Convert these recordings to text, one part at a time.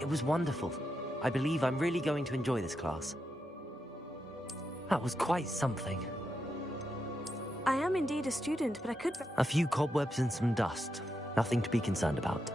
It was wonderful. I believe I'm really going to enjoy this class. That was quite something. I am indeed a student, but I could... A few cobwebs and some dust. Nothing to be concerned about.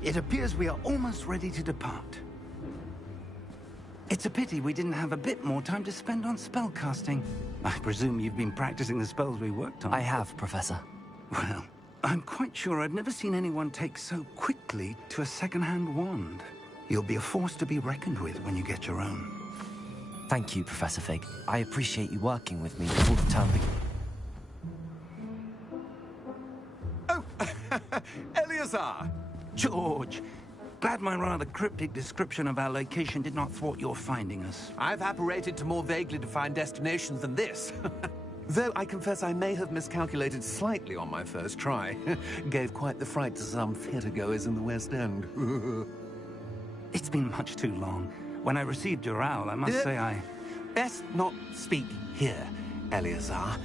It appears we are almost ready to depart. It's a pity we didn't have a bit more time to spend on spellcasting. I presume you've been practicing the spells we worked on. I have, Professor. Well, I'm quite sure I've never seen anyone take so quickly to a second-hand wand. You'll be a force to be reckoned with when you get your own. Thank you, Professor Fig. I appreciate you working with me before the term begins. Oh, Eleazar! George, glad my rather cryptic description of our location did not thwart your finding us. I've apparated to more vaguely defined destinations than this. Though I confess I may have miscalculated slightly on my first try. Gave quite the fright to some theatre-goers in the West End. It's been much too long. When I received your owl, I must say I... Best not speak here, Eleazar.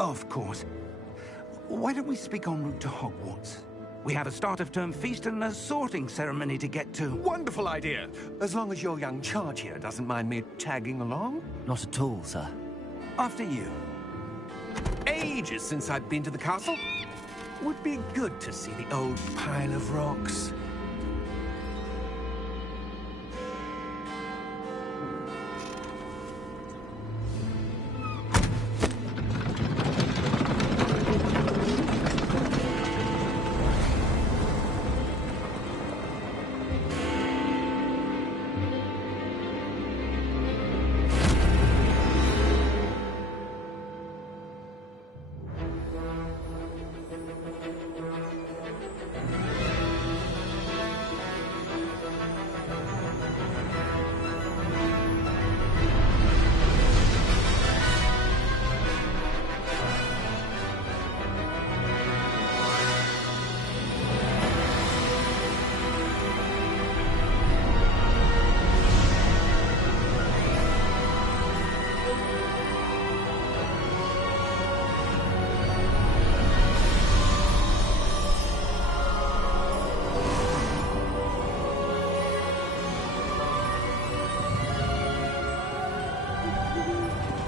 Of course. Why don't we speak en route to Hogwarts? We have a start-of-term feast and a sorting ceremony to get to. Wonderful idea! As long as your young charge here doesn't mind me tagging along. Not at all, sir. After you. Ages since I've been to the castle. Would be good to see the old pile of rocks.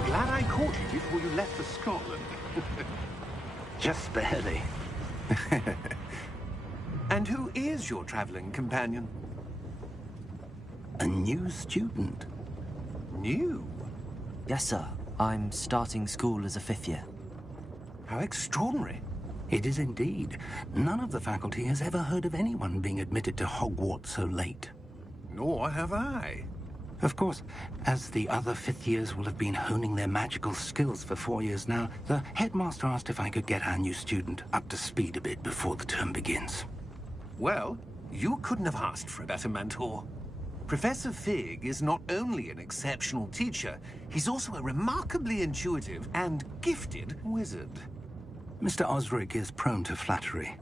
Glad I caught you before you left for Scotland. Just barely. And who is your traveling companion? A new student. New? Yes, sir. I'm starting school as a 5th year. How extraordinary. It is indeed. None of the faculty has ever heard of anyone being admitted to Hogwarts so late. Nor have I. Of course, as the other 5th years will have been honing their magical skills for 4 years now, the headmaster asked if I could get our new student up to speed a bit before the term begins. Well, you couldn't have asked for a better mentor. Professor Fig is not only an exceptional teacher, he's also a remarkably intuitive and gifted wizard. Mr. Osric is prone to flattery.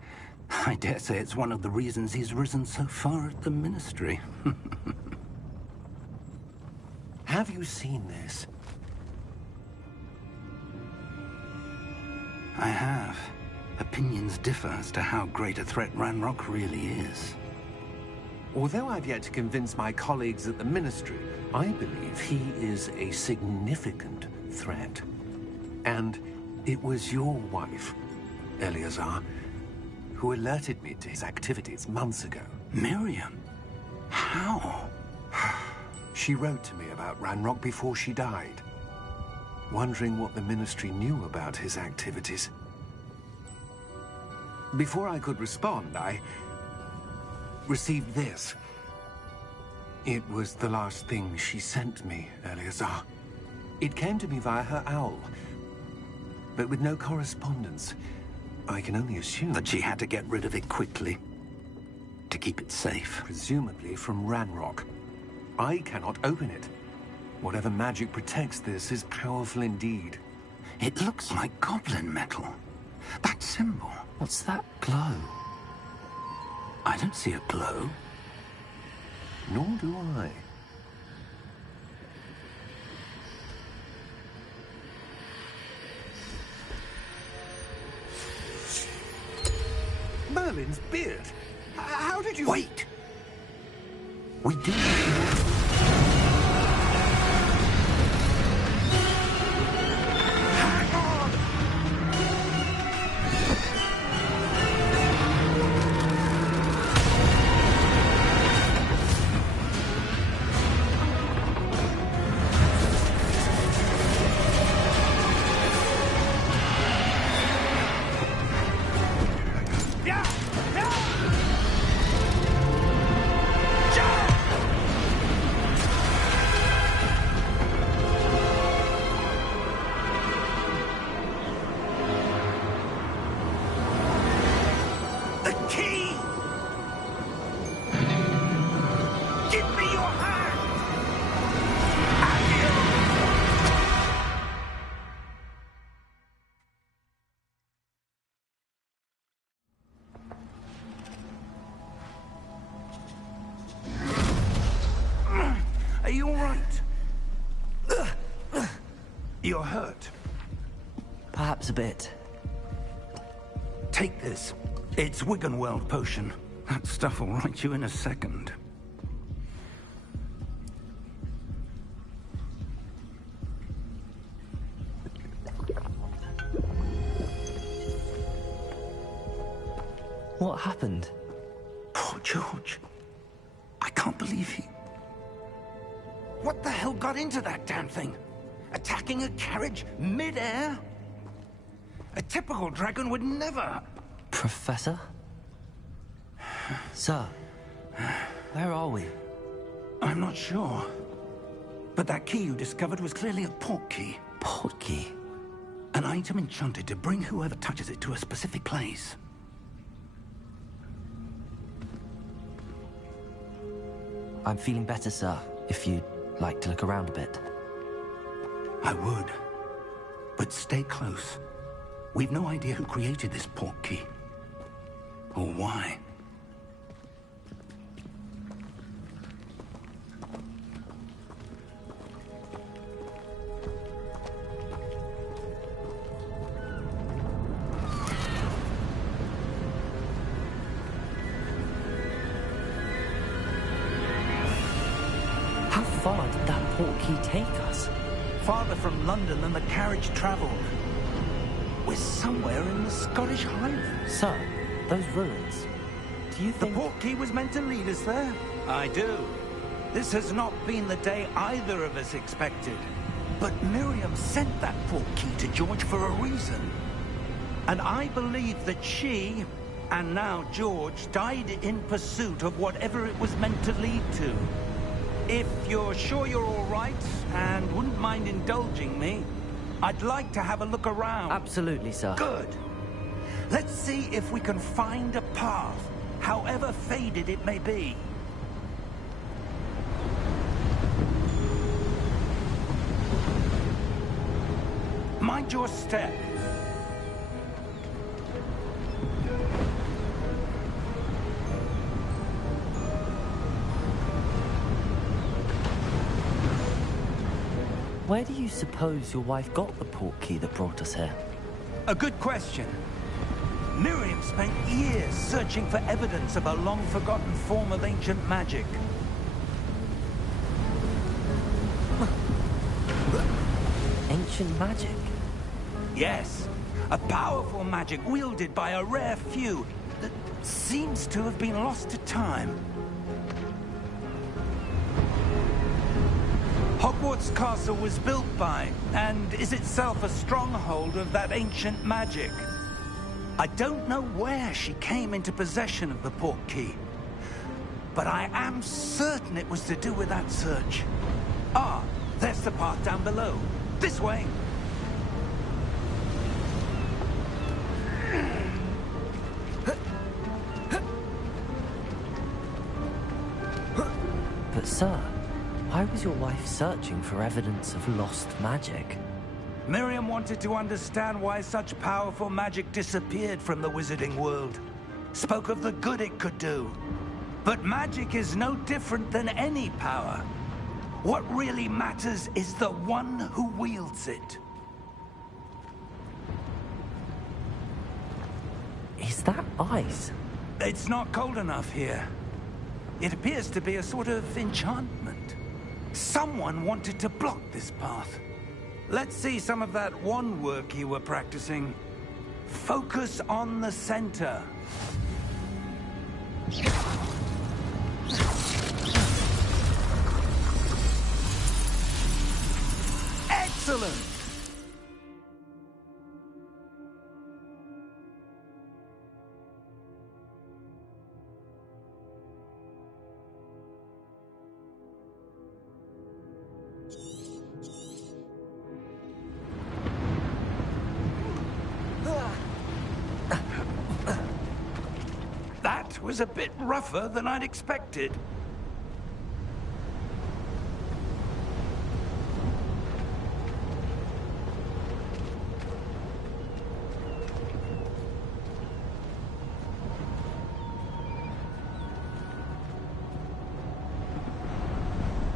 I dare say it's one of the reasons he's risen so far at the Ministry. Have you seen this? I have. Opinions differ as to how great a threat Ranrock really is. Although I've yet to convince my colleagues at the Ministry, I believe he is a significant threat. And it was your wife, Eleazar, who alerted me to his activities months ago. Miriam? How? She wrote to me about Ranrock before she died, wondering what the Ministry knew about his activities. Before I could respond, I received this. It was the last thing she sent me, Eleazar. It came to me via her owl, but with no correspondence. I can only assume That she had to get rid of it quickly, to keep it safe. presumably from Ranrock. I cannot open it. Whatever magic protects this is powerful indeed. It looks like goblin metal. That symbol. What's that glow? I don't see a glow. Nor do I. Merlin's beard. How did you... Wait! We do. Hang on! Yeah! Yeah! The key! Give me your hand! Are you all right? You're hurt. Perhaps a bit. Take this. It's Wiggenweld potion. That stuff will right you in a second. What happened? Poor George. I can't believe he... What the hell got into that damn thing? Attacking a carriage mid-air? A typical dragon would never... Professor? Sir, where are we? I'm not sure. But that key you discovered was clearly a port key. Port key? An item enchanted to bring whoever touches it to a specific place. I'm feeling better, sir, if you'd like to look around a bit. I would. But stay close. We've no idea who created this port key. Or why. How far did that port key take us? Farther from London than the carriage traveled. We're somewhere in the Scottish Highlands. Sir, those ruins. Do you The think... port key was meant to lead us there? I do. This has not been the day either of us expected. But Miriam sent that port key to George for a reason. And I believe that she, and now George, died in pursuit of whatever it was meant to lead to. If you're sure you're all right, and wouldn't mind indulging me, I'd like to have a look around. Absolutely, sir. Good. Let's see if we can find a path, however faded it may be. Mind your step. Where do you suppose your wife got the portkey that brought us here? A good question. Miriam spent years searching for evidence of a long-forgotten form of ancient magic. Ancient magic? Yes, a powerful magic wielded by a rare few that seems to have been lost to time. Hogwarts Castle was built by, and is itself a stronghold of that ancient magic. I don't know where she came into possession of the portkey, but I am certain it was to do with that search. Ah, there's the path down below. This way. But sir, why was your wife searching for evidence of lost magic? Miriam wanted to understand why such powerful magic disappeared from the wizarding world. Spoke of the good it could do. But magic is no different than any power. What really matters is the one who wields it. Is that ice? It's not cold enough here. It appears to be a sort of enchantment. Someone wanted to block this path. Let's see some of that wand work you were practicing. Focus on the center. Excellent! That was a bit rougher than I'd expected.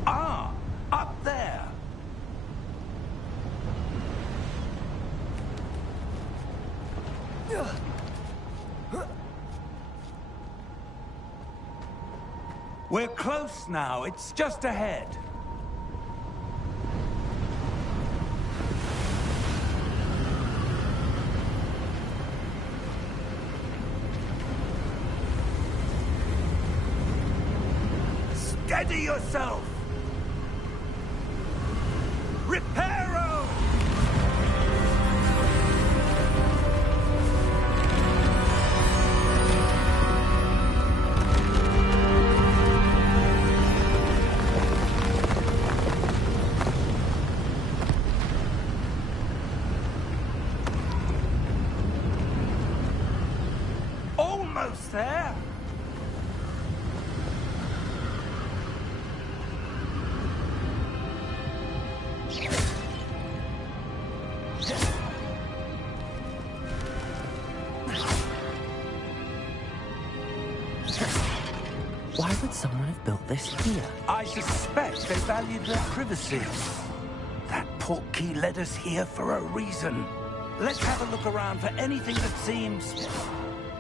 Ah, up there. We're close now. It's just ahead. Steady yourself! Reparo! Almost there! Why would someone have built this here? I suspect they valued their privacy. That portkey led us here for a reason. Let's have a look around for anything that seems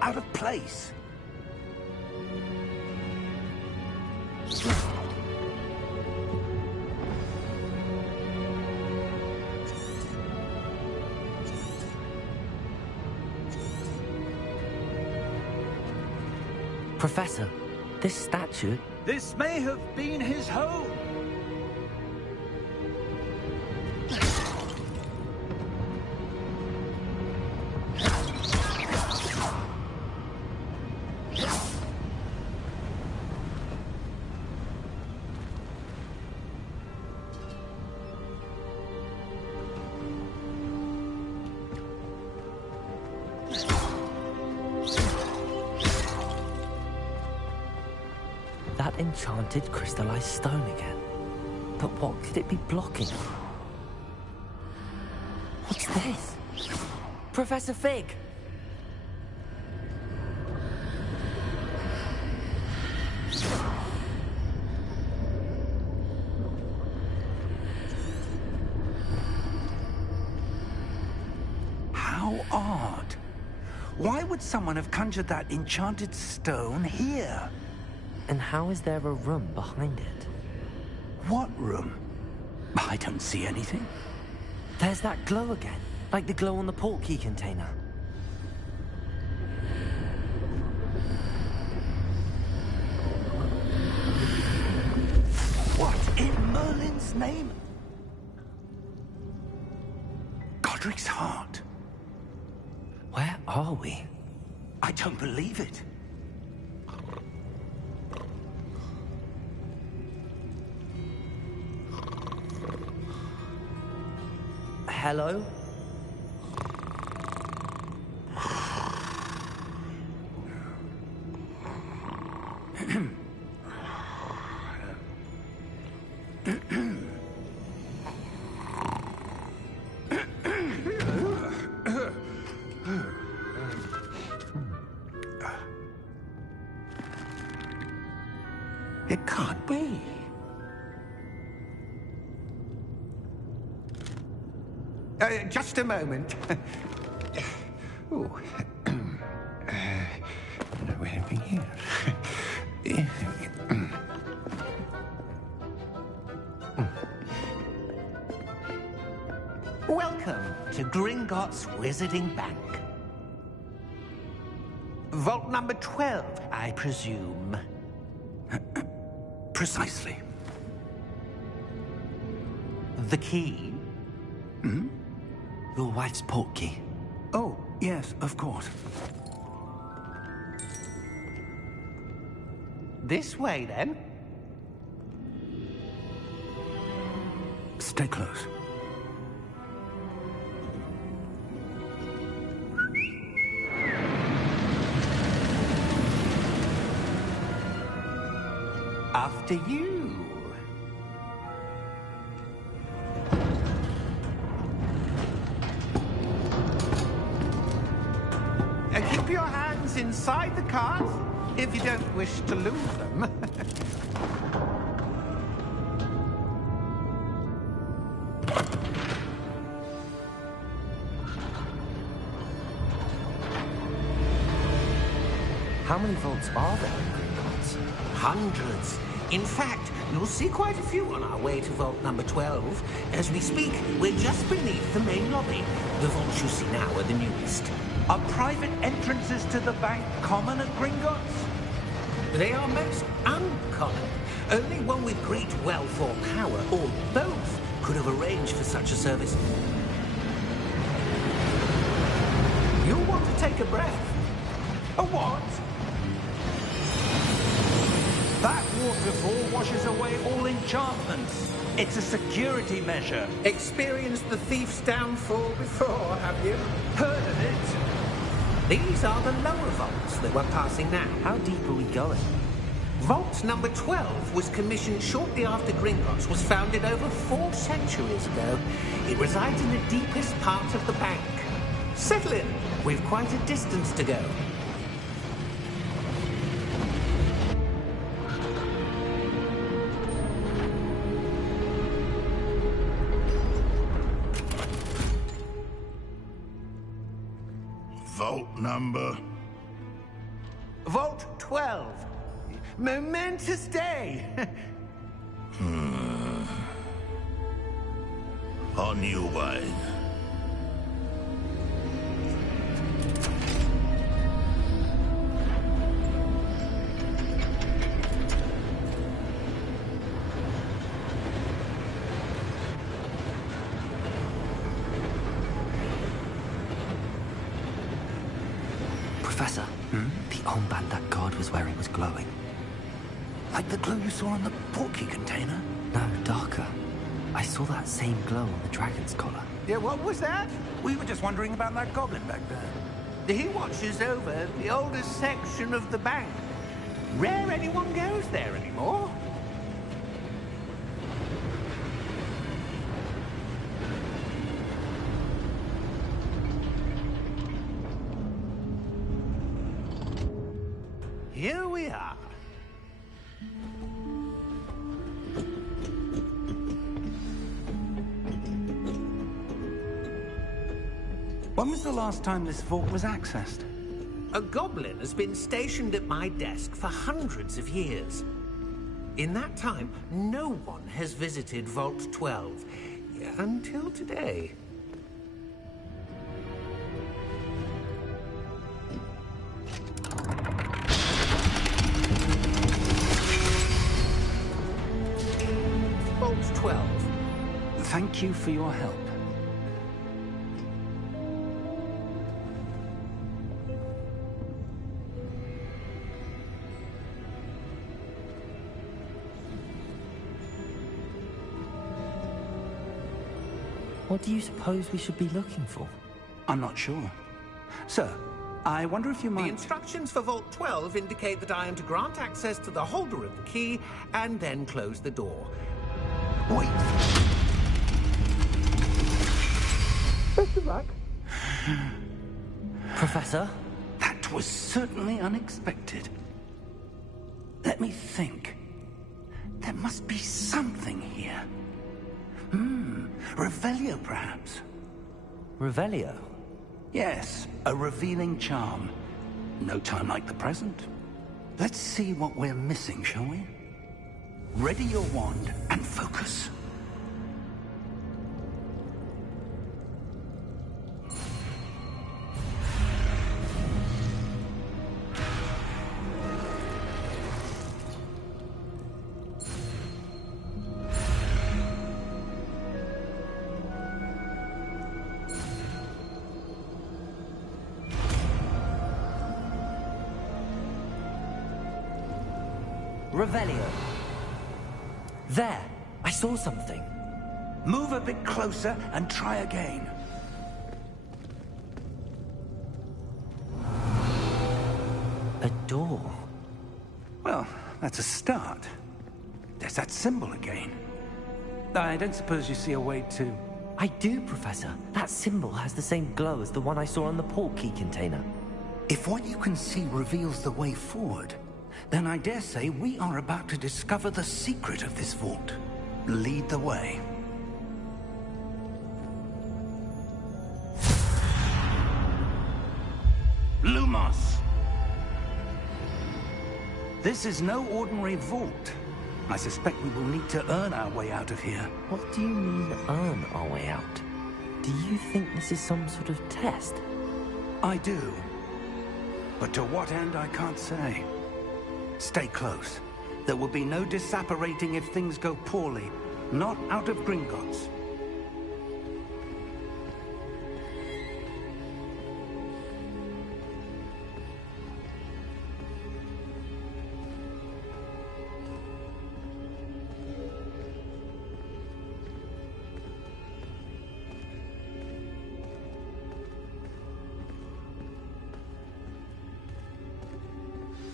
out of place. Professor, this statue... This may have been his home. That enchanted crystallized stone again. But what could it be blocking? What's this? Professor Fig! heart. Why would someone have conjured that enchanted stone here? And how is there a room behind it? What room? I don't see anything. There's that glow again, like the glow on the portkey container. What in Merlin's name? Godric's heart. Where are we? I don't believe it. Hello? It can't be. Just a moment. Ooh. Anything here? Welcome to Gringotts Wizarding Bank. Vault number 12, I presume. Precisely. The key? Hmm? Your wife's portkey. Oh, yes, of course. This way, then. Stay close. After you. Keep your hands inside the cart if you don't wish to lose them. How many vaults are there in Gringotts? Hundreds. In fact, you'll see quite a few on our way to vault number 12. As we speak, we're just beneath the main lobby. The vaults you see now are the newest. Are private entrances to the bank common at Gringotts? They are most uncommon. Only one with great wealth or power, or both, could have arranged for such a service. You'll want to take a breath. A what? That waterfall washes away all enchantments. It's a security measure. Experienced the thief's downfall before, have you? Heard of it? These are the lower vaults that we're passing now. How deep are we going? Vault number 12 was commissioned shortly after Gringotts was founded over 4 centuries ago. It resides in the deepest part of the bank. Settle in. We've quite a distance to go. Vault number? Vault 12. Momentous day. On your way. Professor, the armband that guard was wearing was glowing. Like the glow you saw in the portkey container? No, darker. I saw that same glow on the dragon's collar. Yeah, what was that? We were just wondering about that goblin back there. He watches over the oldest section of the bank. Rare anyone goes there anymore. Here we are. When was the last time this vault was accessed? A goblin has been stationed at my desk for hundreds of years. In that time, no one has visited Vault 12. Until today. Vault 12. Thank you for your help. What do you suppose we should be looking for? I'm not sure. Sir, I wonder if you The might... instructions for Vault 12 indicate that I am to grant access to the holder of the key and then close the door. Wait! Best of luck. Professor? That was certainly unexpected. Let me think. There must be something here. Revelio, perhaps? Revelio? Yes, a revealing charm. No time like the present. Let's see what we're missing, shall we? Ready your wand and focus. Revelio. There! I saw something. Move a bit closer and try again. A door. Well, that's a start. There's that symbol again. I don't suppose you see a way to... I do, Professor. That symbol has the same glow as the one I saw on the port key container. If what you can see reveals the way forward, then I dare say we are about to discover the secret of this vault. Lead the way. Lumos! This is no ordinary vault. I suspect we will need to earn our way out of here. What do you mean, earn our way out? Do you think this is some sort of test? I do. But to what end, I can't say. Stay close. There will be no disapparating if things go poorly. Not out of Gringotts.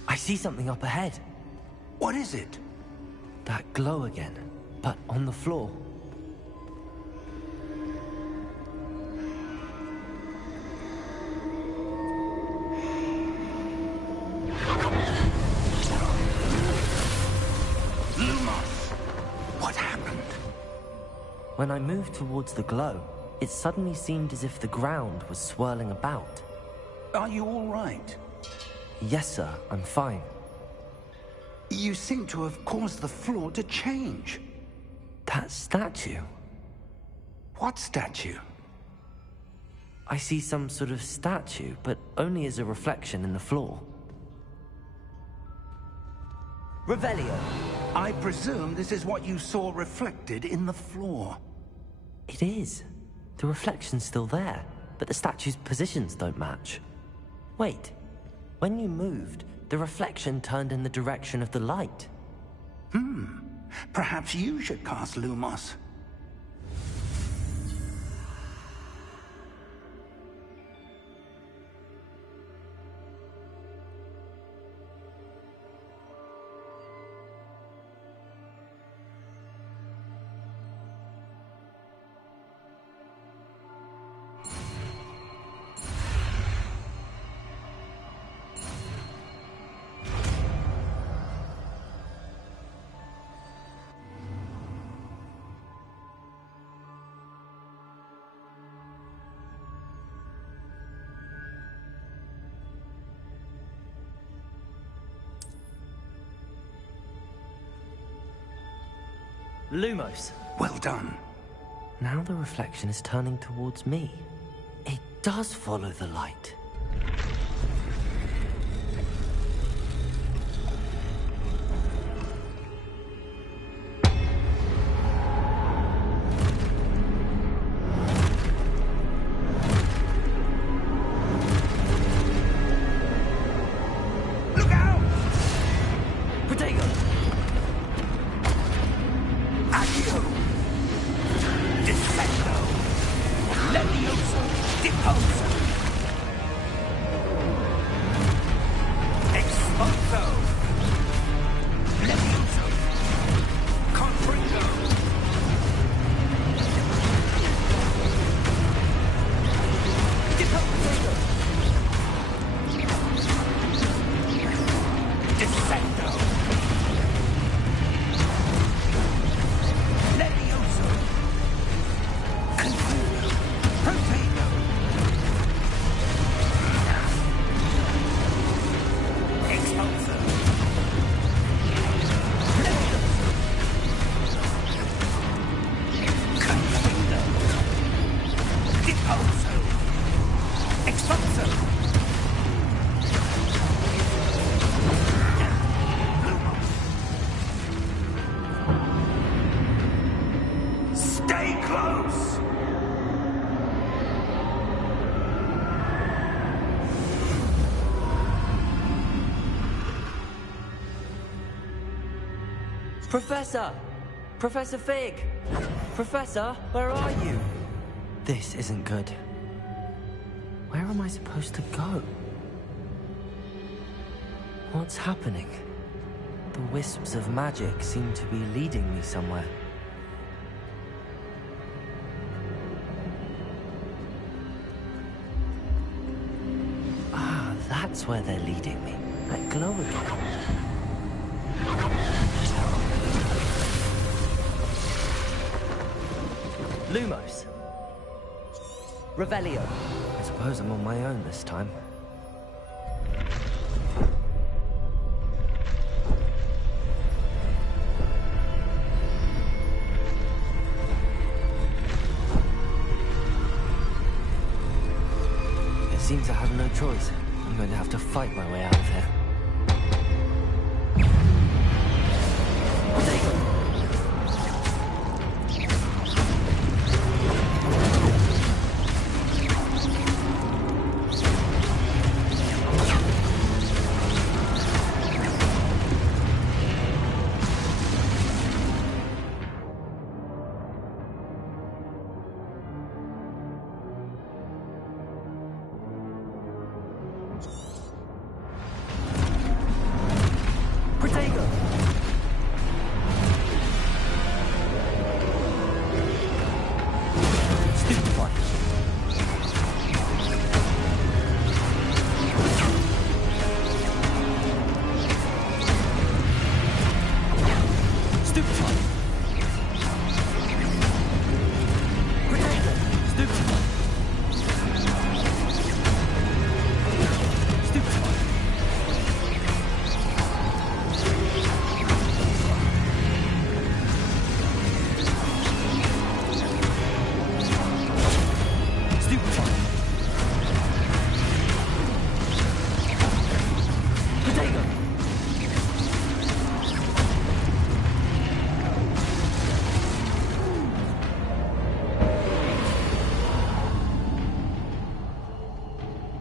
I see something up ahead. What is it? That glow again, but on the floor. Lumos! What happened? When I moved towards the glow, it suddenly seemed as if the ground was swirling about. Are you all right? Yes, sir, I'm fine. You seem to have caused the floor to change. That statue? What statue? I see some sort of statue, but only as a reflection in the floor. Revelio! I presume this is what you saw reflected in the floor. It is. The reflection's still there, but the statue's positions don't match. Wait. When you moved, the reflection turned in the direction of the light. Perhaps you should cast Lumos. Lumos. Well done. Now the reflection is turning towards me. It does follow the light. Look out! Protego! Accio! Descendo! Levioso! Deposo! Exposo! Levioso! Confringo! Deposo! Descendo! Levioso! Confringo! Protego! Exposo! Levioso! Confringo! Deposo! Exposo! Stay close! Professor! Professor Fig! Professor, where are you? This isn't good. Where am I supposed to go? What's happening? The wisps of magic seem to be leading me somewhere. Ah, that's where they're leading me. That glow again. Lumos. Revelio. I suppose I'm on my own this time. It seems I have no choice. I'm going to have to fight my way out of here.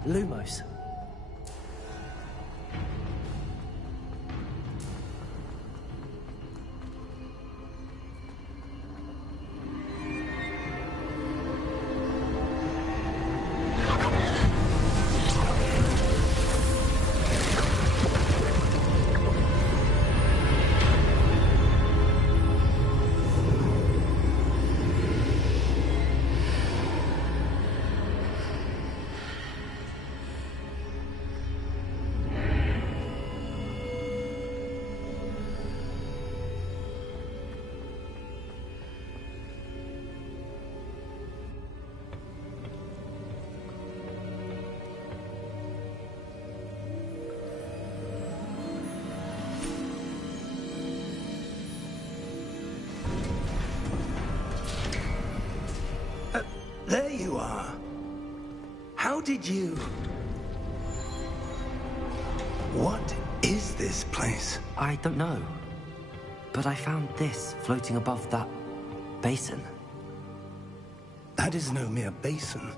Lumos. How did you... What is this place? I don't know. But I found this floating above that basin. That is no mere basin.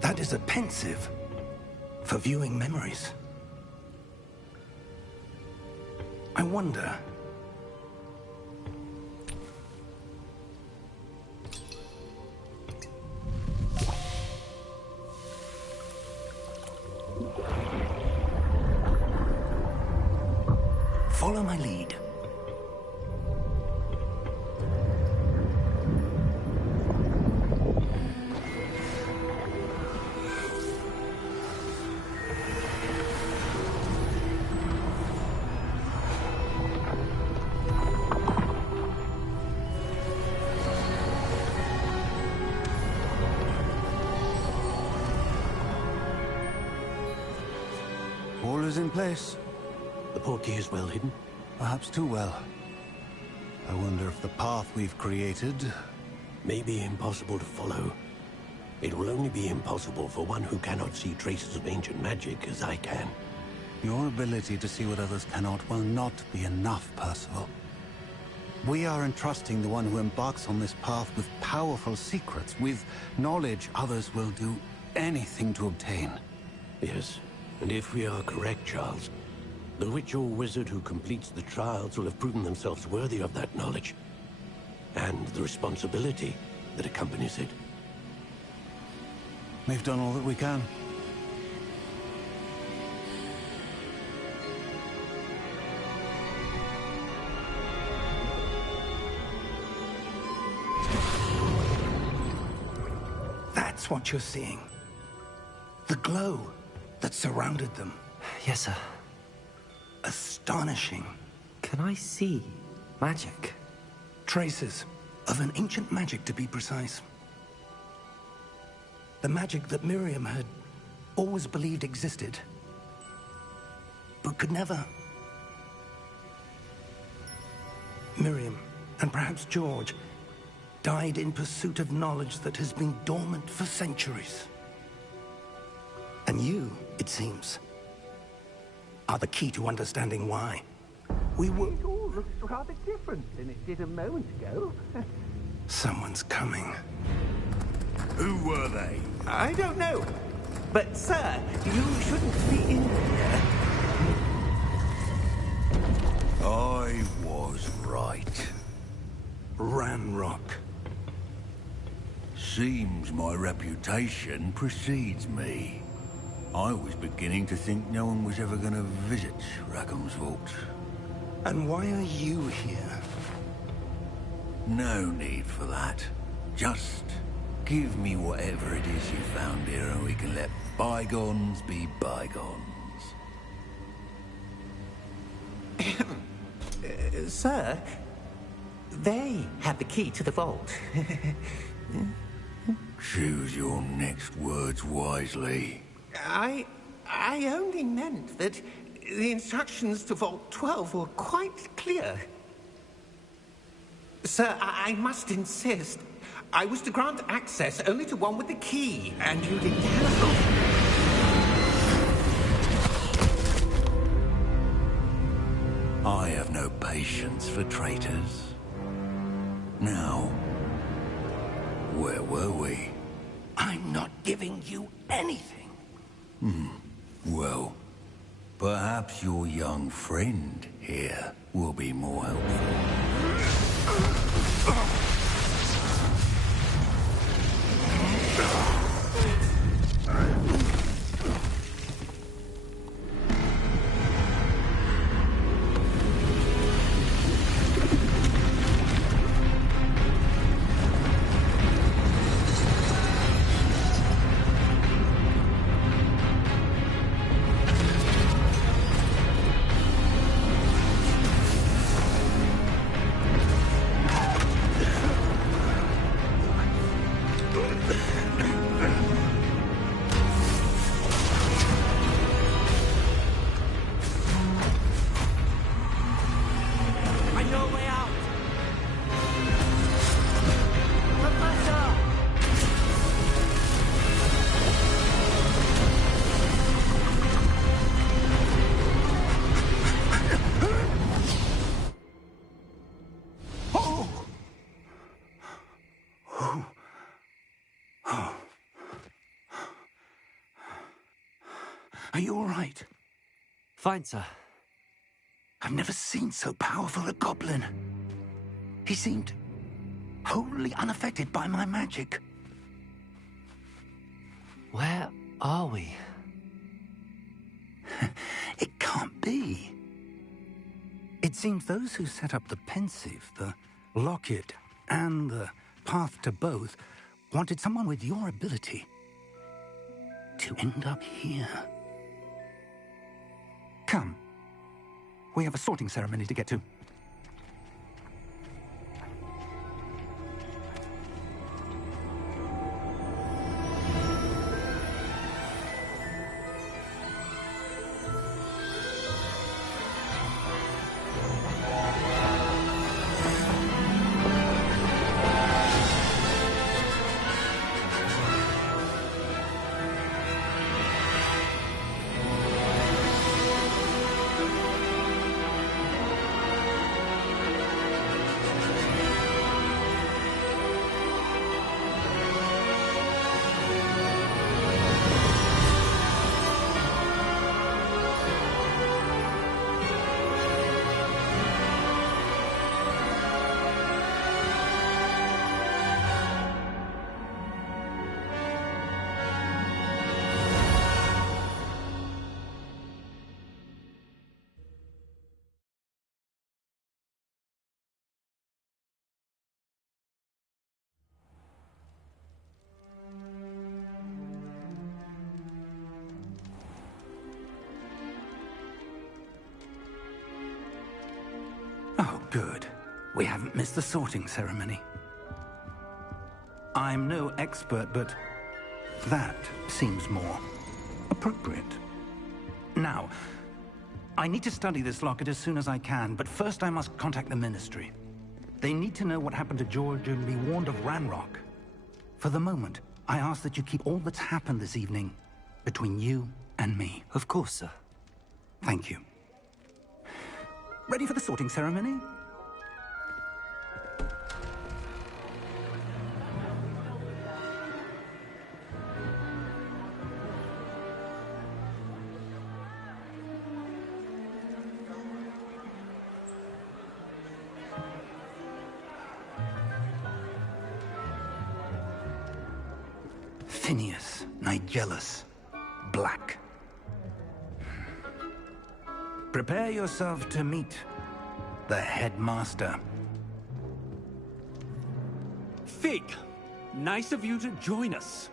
That is a pensive for viewing memories. I wonder... Follow my lead. All is in place. The portkey is well hidden. Perhaps too well. I wonder if the path we've created... May be impossible to follow. It will only be impossible for one who cannot see traces of ancient magic as I can. Your ability to see what others cannot will not be enough, Percival. We are entrusting the one who embarks on this path with powerful secrets, with knowledge others will do anything to obtain. Yes, and if we are correct, Charles, the witch or wizard who completes the trials will have proven themselves worthy of that knowledge, and the responsibility that accompanies it. We've done all that we can. That's what you're seeing. The glow that surrounded them. Yes, sir. Astonishing. Can I see magic? Traces of an ancient magic, to be precise. The magic that Miriam had always believed existed, but could never. Miriam, and perhaps George, died in pursuit of knowledge that has been dormant for centuries. And you, it seems, are the key to understanding why. We were... It all looks rather different than it did a moment ago. Someone's coming. Who were they? I don't know. But, sir, you shouldn't be in here. I was right. Ranrock. Seems my reputation precedes me. I was beginning to think no one was ever going to visit Rackham's vault. And why are you here? No need for that. Just give me whatever it is you found here and we can let bygones be bygones. Sir, they have the key to the vault. Choose your next words wisely. I only meant that the instructions to Vault 12 were quite clear. Sir, I must insist. I was to grant access only to one with the key, and you didn't have... I have no patience for traitors. Now, where were we? I'm not giving you anything. Well, perhaps your young friend here will be more helpful. Are you all right? Fine, sir. I've never seen so powerful a goblin. He seemed wholly unaffected by my magic. Where are we? It can't be. It seems those who set up the pensive, the locket, and the path to both wanted someone with your ability to end up here. Come. We have a sorting ceremony to get to. Oh, good. We haven't missed the sorting ceremony. I'm no expert, but that seems more appropriate. Now, I need to study this locket as soon as I can, but first I must contact the Ministry. They need to know what happened to George and be warned of Ranrock. For the moment, I ask that you keep all that's happened this evening between you and me. Of course, sir. Thank you. Ready for the sorting ceremony? Phineas, Nigellus, Black. Prepare yourself to meet the headmaster. Fig, nice of you to join us.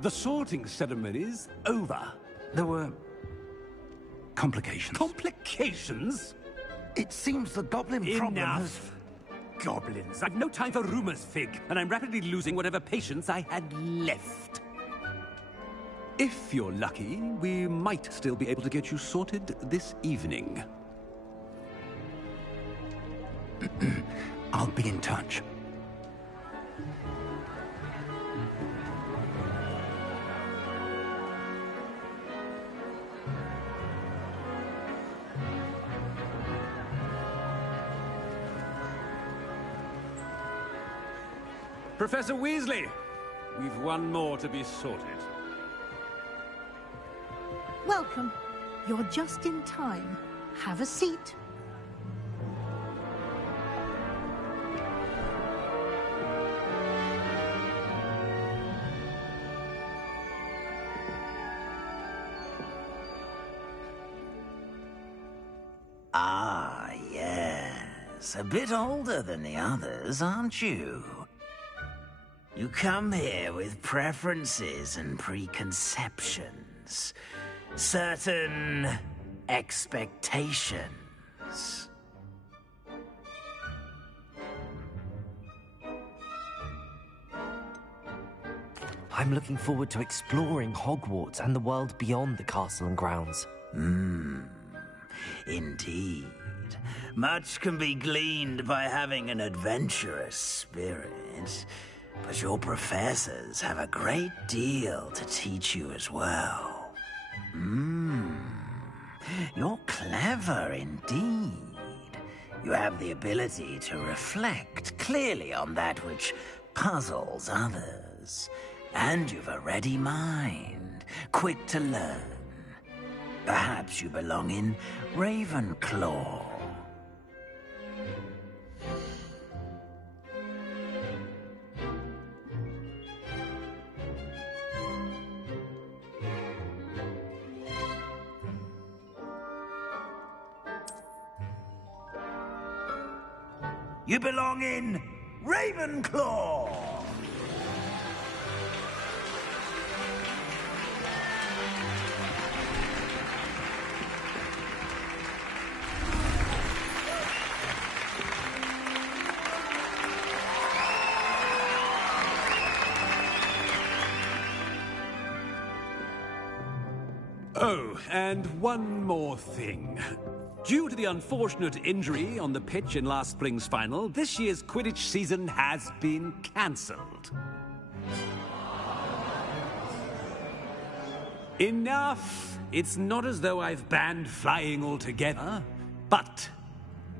The sorting ceremony's over. There were complications. Complications? It seems the goblin problem has... Enough. Goblins. I've no time for rumors, Fig, and I'm rapidly losing whatever patience I had left. If you're lucky, we might still be able to get you sorted this evening. I'll be in touch. Professor Weasley, we've one more to be sorted. Welcome. You're just in time. Have a seat. Ah, yes. A bit older than the others, aren't you? You come here with preferences and preconceptions. Certain expectations. I'm looking forward to exploring Hogwarts and the world beyond the castle and grounds. Indeed. Much can be gleaned by having an adventurous spirit, but your professors have a great deal to teach you as well. You're clever indeed. You have the ability to reflect clearly on that which puzzles others. And you've a ready mind, quick to learn, Perhaps you belong in Ravenclaw. You belong in Ravenclaw! Oh, and one more thing. Due to the unfortunate injury on the pitch in last spring's final, this year's Quidditch season has been cancelled. Enough! It's not as though I've banned flying altogether, but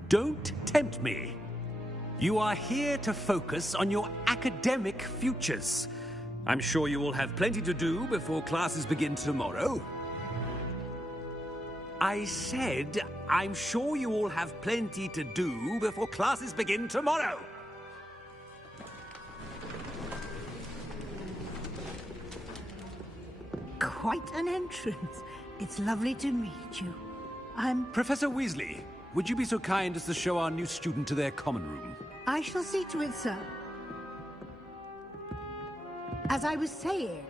don't tempt me. You are here to focus on your academic futures. I'm sure you will have plenty to do before classes begin tomorrow. I said, I'm sure you all have plenty to do before classes begin tomorrow. Quite an entrance. It's lovely to meet you. I'm... Professor Weasley, would you be so kind as to show our new student to their common room? I shall see to it, sir. As I was saying,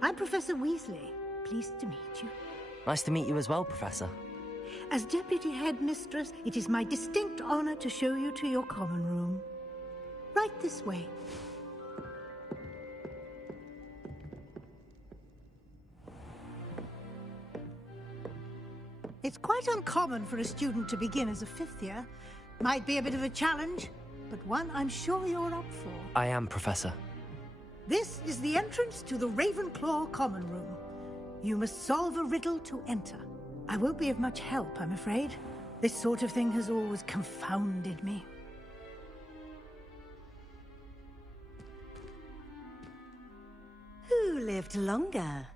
I'm Professor Weasley. Pleased to meet you. Nice to meet you as well, Professor. As Deputy Headmistress, it is my distinct honor to show you to your common room. Right this way. It's quite uncommon for a student to begin as a fifth year. Might be a bit of a challenge, but one I'm sure you're up for. I am, Professor. This is the entrance to the Ravenclaw common room. You must solve a riddle to enter. I won't be of much help, I'm afraid. This sort of thing has always confounded me. Who lived longer?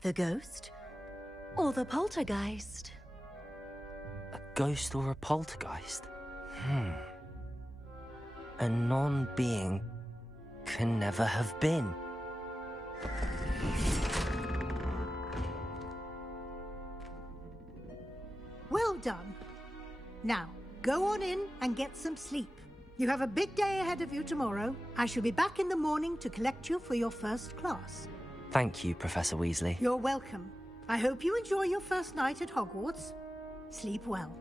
The ghost or the poltergeist? A ghost or a poltergeist? A non-being can never have been. Well done. Now, go on in and get some sleep. You have a big day ahead of you tomorrow. I shall be back in the morning to collect you for your first class. Thank you, Professor Weasley. You're welcome. I hope you enjoy your first night at Hogwarts. Sleep well.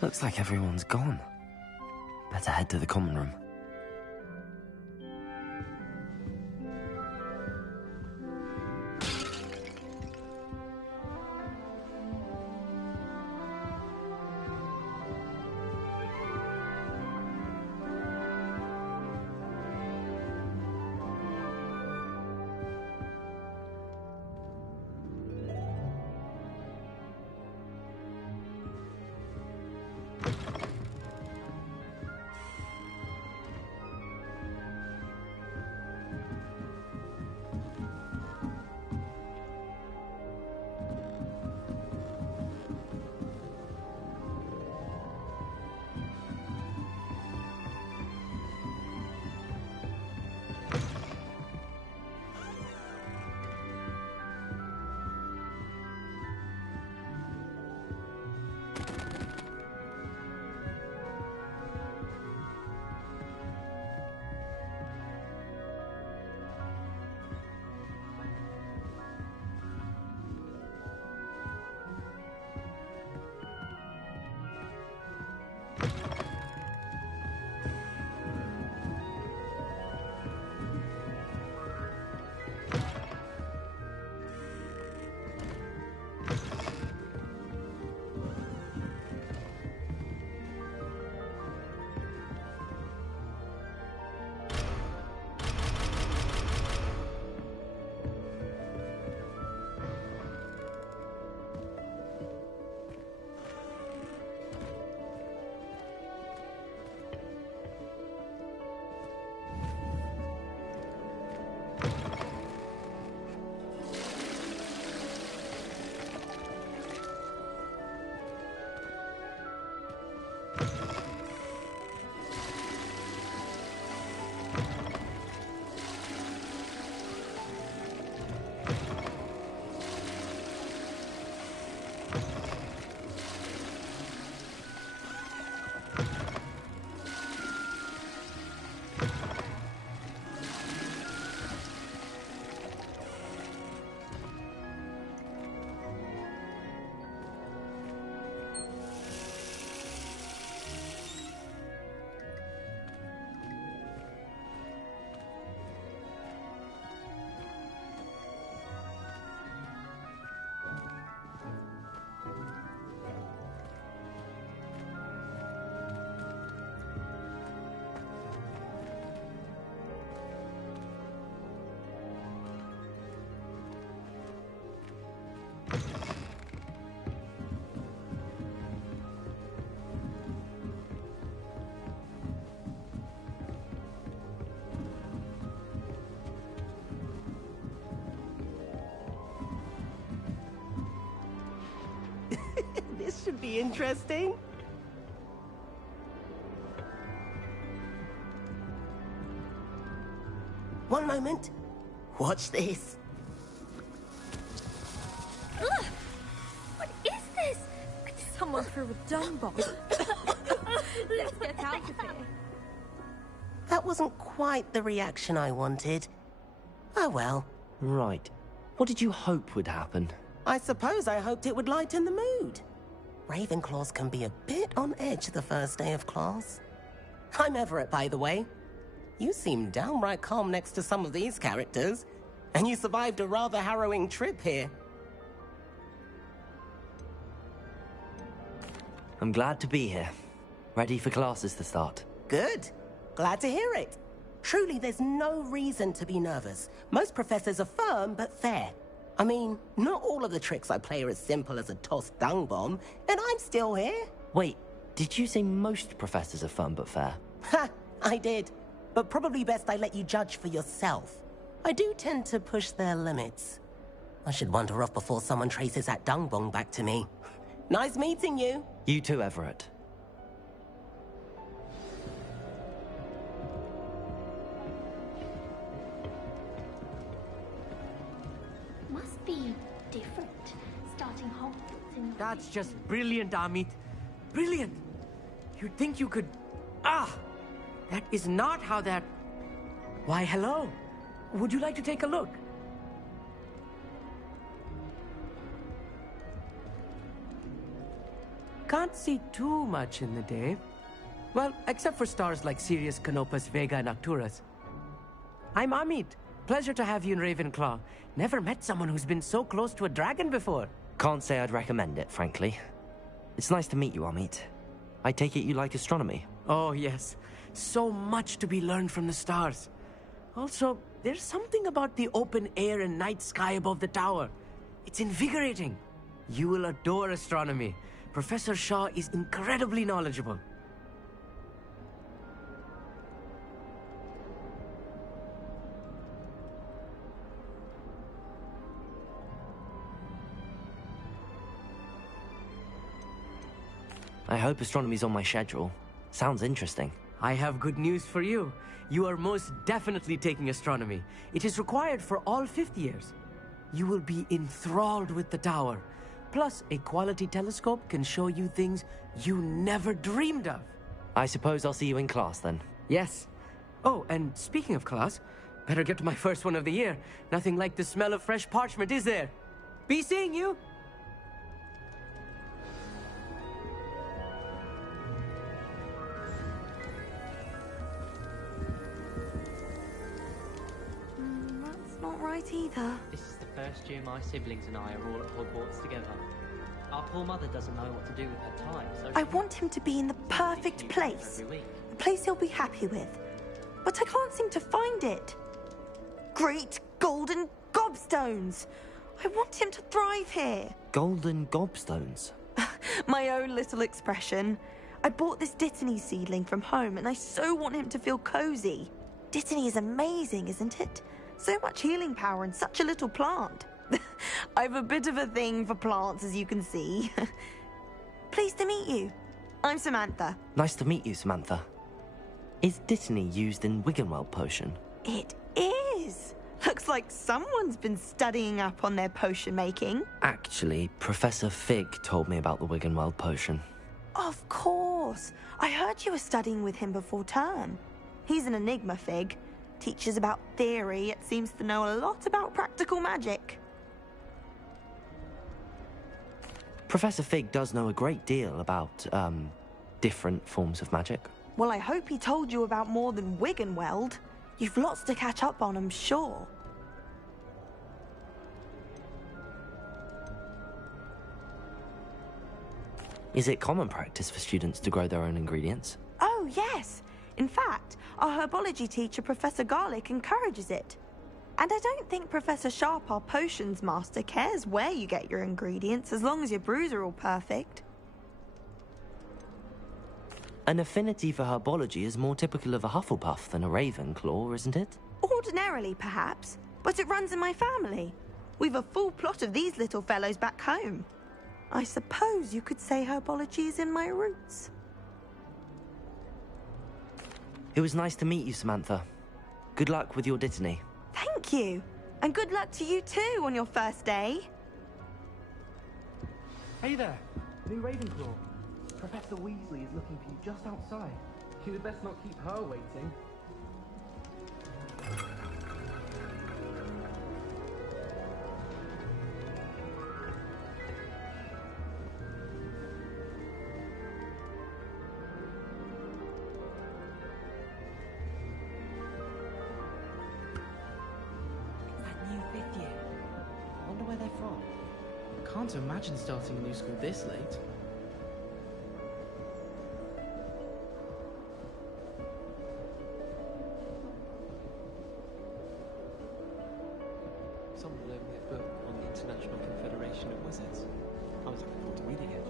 Looks like everyone's gone. Better head to the common room. be interesting. One moment. Watch this. Ugh! What is this? Someone threw a dung bomb. Let's get out of here. That wasn't quite the reaction I wanted. Oh well. Right. What did you hope would happen? I suppose I hoped it would lighten the mood. Ravenclaws can be a bit on edge the first day of class. I'm Everett, by the way. You seem downright calm next to some of these characters, and you survived a rather harrowing trip here. I'm glad to be here. Ready for classes to start. Good. Glad to hear it. Truly, there's no reason to be nervous. Most professors are firm but fair. I mean, not all of the tricks I play are as simple as a tossed dung bomb, and I'm still here. Wait, did you say most professors are fun but fair? Ha! I did. But probably best I let you judge for yourself. I do tend to push their limits. I should wander off before someone traces that dung bomb back to me. Nice meeting you. You too, Everett. Must be different, starting Hogwarts in... That's just brilliant, Amit. Brilliant! You'd think you could... Ah! That is not how that... Why, hello. Would you like to take a look? Can't see too much in the day. Well, except for stars like Sirius, Canopus, Vega, and Arcturus. I'm Amit. Pleasure to have you in Ravenclaw. Never met someone who's been so close to a dragon before. Can't say I'd recommend it, frankly. It's nice to meet you, Amit. I take it you like astronomy? Oh, yes. So much to be learned from the stars. Also, there's something about the open air and night sky above the tower. It's invigorating. You will adore astronomy. Professor Shaw is incredibly knowledgeable. I hope astronomy's on my schedule. Sounds interesting. I have good news for you. You are most definitely taking astronomy. It is required for all 5th years. You will be enthralled with the tower. Plus, a quality telescope can show you things you never dreamed of. I suppose I'll see you in class then. Yes. Oh, and speaking of class, better get to my first one of the year. Nothing like the smell of fresh parchment, is there? Be seeing you! That's not right either. This is the first year my siblings and I are all at Hogwarts together. Our poor mother doesn't know what to do with her time, so I want him to be in the perfect place. A place he'll be happy with. But I can't seem to find it. Great golden gobstones! I want him to thrive here. Golden gobstones? My own little expression. I bought this Dittany seedling from home and I so want him to feel cozy. Dittany is amazing, isn't it? So much healing power in such a little plant. I've a bit of a thing for plants, as you can see. Pleased to meet you. I'm Samantha. Nice to meet you, Samantha. Is Dittany used in Wiggenweld potion? It is. Looks like someone's been studying up on their potion making. Actually, Professor Fig told me about the Wiggenweld potion. Of course. I heard you were studying with him before term. He's an enigma, Fig. Teaches about theory, yet seems to know a lot about practical magic. Professor Fig does know a great deal about, different forms of magic. Well, I hope he told you about more than Wiggenweld. You've lots to catch up on, I'm sure. Is it common practice for students to grow their own ingredients? Oh, yes. In fact, our herbology teacher, Professor Garlick, encourages it. And I don't think Professor Sharp, our potions master, cares where you get your ingredients, as long as your brews are all perfect. An affinity for herbology is more typical of a Hufflepuff than a Ravenclaw, isn't it? Ordinarily, perhaps, but it runs in my family. We've a full plot of these little fellows back home. I suppose you could say herbology is in my roots. It was nice to meet you, Samantha. Good luck with your Dittany. Thank you. And good luck to you too on your first day. Hey there, new Ravenclaw. Professor Weasley is looking for you just outside. You'd best not keep her waiting. That new fifth year. I wonder where they're from. I can't imagine starting a new school this late. Someone loaned me a book on the International Confederation of Wizards. I was looking forward to reading it.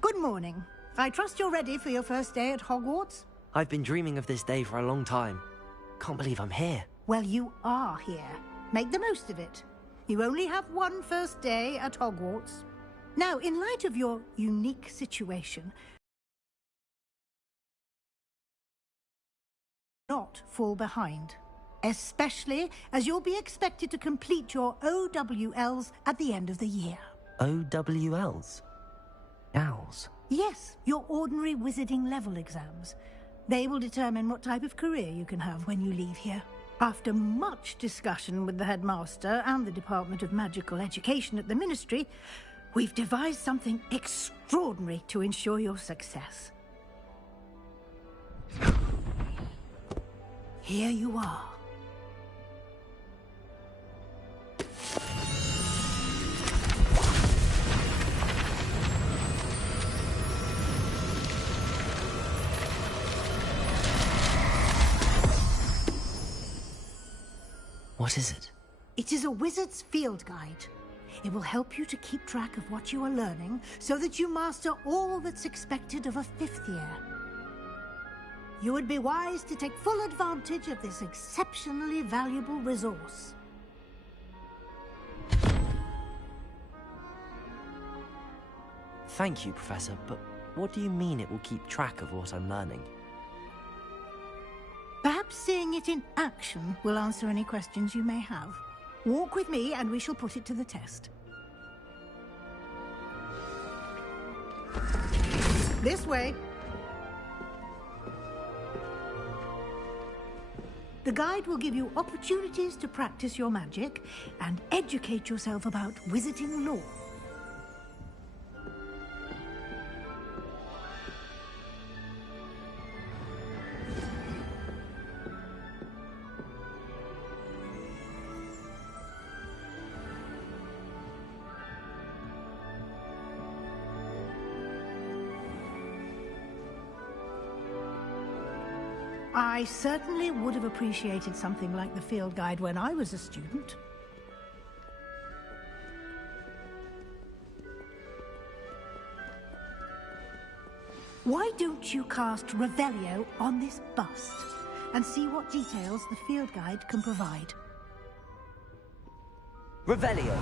Good morning. I trust you're ready for your first day at Hogwarts? I've been dreaming of this day for a long time. Can't believe I'm here. Well, you are here. Make the most of it. You only have one first day at Hogwarts. Now, in light of your unique situation, not fall behind, especially as you'll be expected to complete your OWLs at the end of the year. OWLs? Owls? Yes, your ordinary wizarding level exams. They will determine what type of career you can have when you leave here. After much discussion with the headmaster and the Department of Magical Education at the Ministry, we've devised something extraordinary to ensure your success. Here you are. What is it? It is a wizard's field guide. It will help you to keep track of what you are learning so that you master all that's expected of a fifth year. You would be wise to take full advantage of this exceptionally valuable resource. Thank you, Professor, but what do you mean it will keep track of what I'm learning? Perhaps seeing it in action will answer any questions you may have. Walk with me and we shall put it to the test. This way. The guide will give you opportunities to practice your magic and educate yourself about wizarding lore. I certainly would have appreciated something like the field guide when I was a student. Why don't you cast Revelio on this bust and see what details the field guide can provide? Revelio!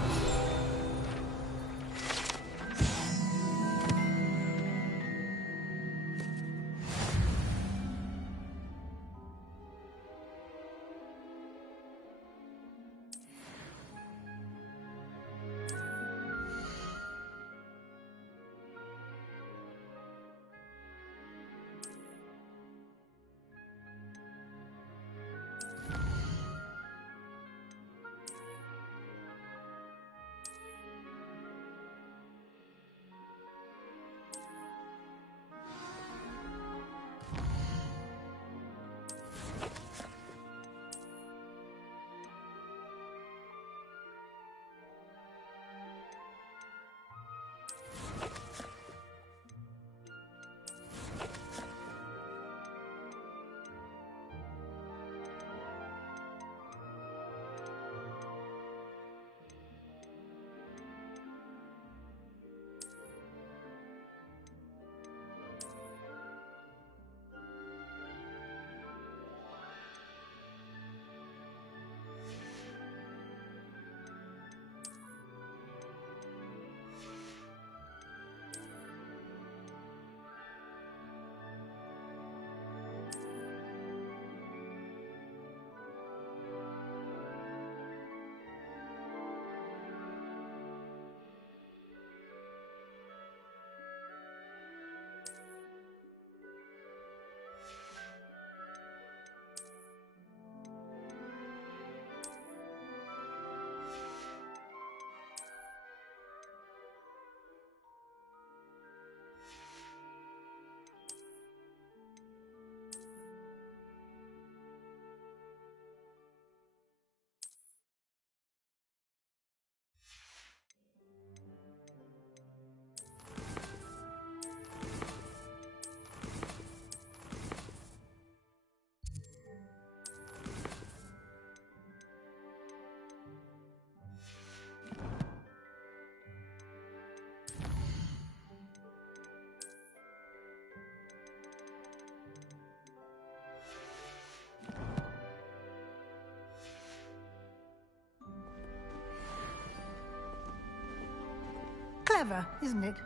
Clever, isn't it?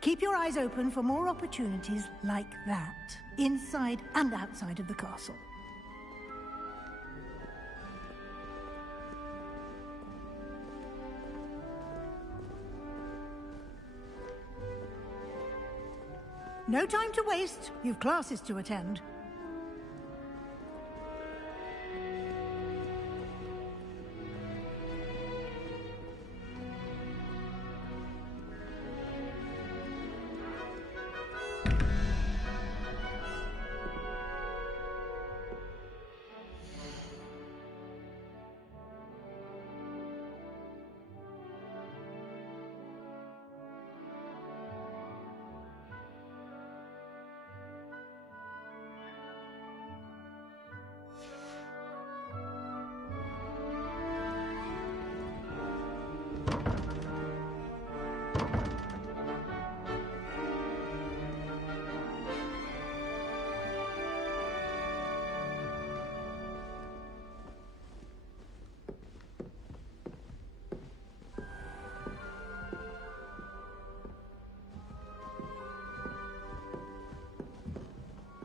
Keep your eyes open for more opportunities like that, inside and outside of the castle. No time to waste. You've classes to attend.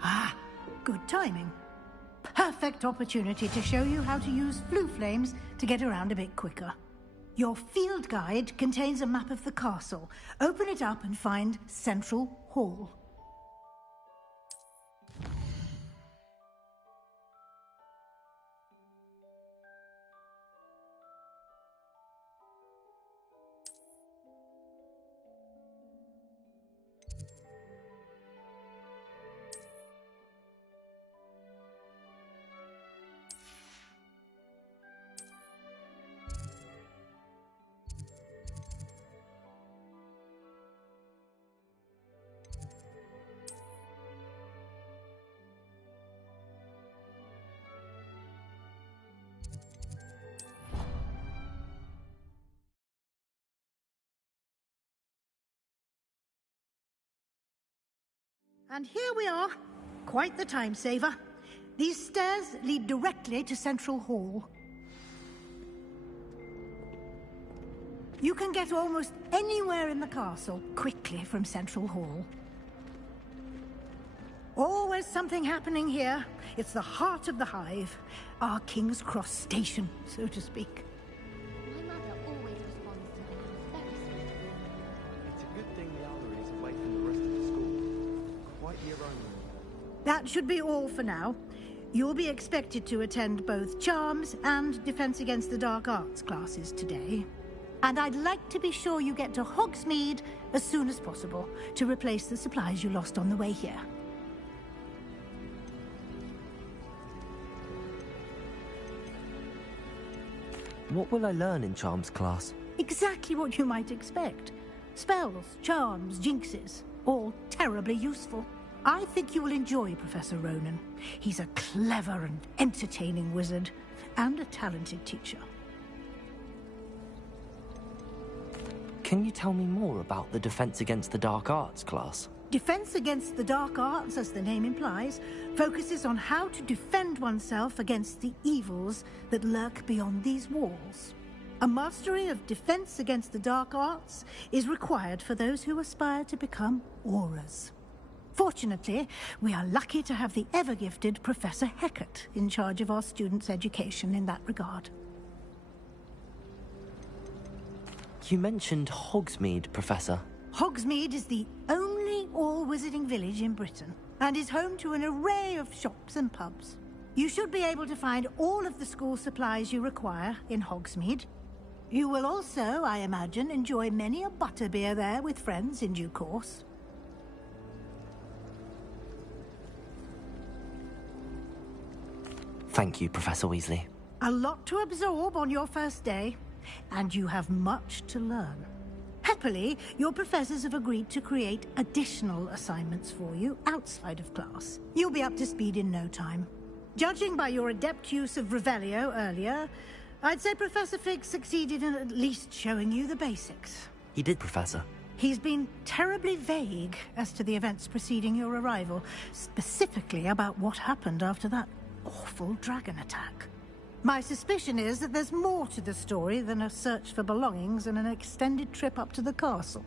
Ah, good timing. Perfect opportunity to show you how to use flue flames to get around a bit quicker. Your field guide contains a map of the castle. Open it up and find Central Hall. And here we are. Quite the time saver. These stairs lead directly to Central Hall. You can get almost anywhere in the castle quickly from Central Hall. Always something happening here. It's the heart of the hive. Our King's Cross station, so to speak. My mother always responds to things very sweetly. It's a good thing the armory is away from the rest of the school. Quite your own. That should be all for now. You'll be expected to attend both Charms and Defense Against the Dark Arts classes today. And I'd like to be sure you get to Hogsmeade as soon as possible to replace the supplies you lost on the way here. What will I learn in Charms class? Exactly what you might expect. Spells, charms, jinxes, all terribly useful. I think you will enjoy Professor Ronan. He's a clever and entertaining wizard, and a talented teacher. Can you tell me more about the Defense Against the Dark Arts class? Defense Against the Dark Arts, as the name implies, focuses on how to defend oneself against the evils that lurk beyond these walls. A mastery of Defense Against the Dark Arts is required for those who aspire to become Auras. Fortunately, we are lucky to have the ever-gifted Professor Hecat in charge of our students' education in that regard. You mentioned Hogsmeade, Professor. Hogsmeade is the only all-wizarding village in Britain, and is home to an array of shops and pubs. You should be able to find all of the school supplies you require in Hogsmeade. You will also, I imagine, enjoy many a butterbeer there with friends in due course. Thank you, Professor Weasley. A lot to absorb on your first day, and you have much to learn. Happily, your professors have agreed to create additional assignments for you outside of class. You'll be up to speed in no time. Judging by your adept use of Revelio earlier, I'd say Professor Fig succeeded in at least showing you the basics. He did, Professor. He's been terribly vague as to the events preceding your arrival, specifically about what happened after that awful dragon attack. My suspicion is that there's more to the story than a search for belongings and an extended trip up to the castle.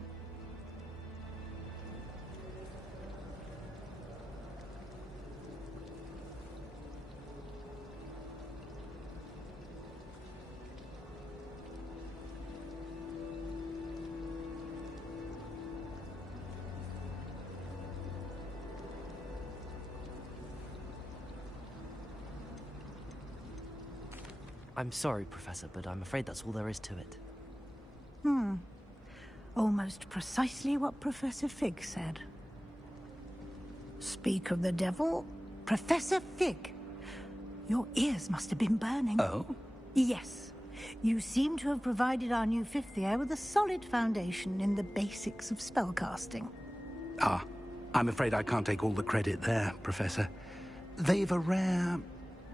I'm sorry, Professor, but I'm afraid that's all there is to it. Almost precisely what Professor Fig said. Speak of the devil, Professor Fig. Your ears must have been burning. Oh? Yes. You seem to have provided our new fifth year with a solid foundation in the basics of spellcasting. Ah, I'm afraid I can't take all the credit there, Professor. They've a rare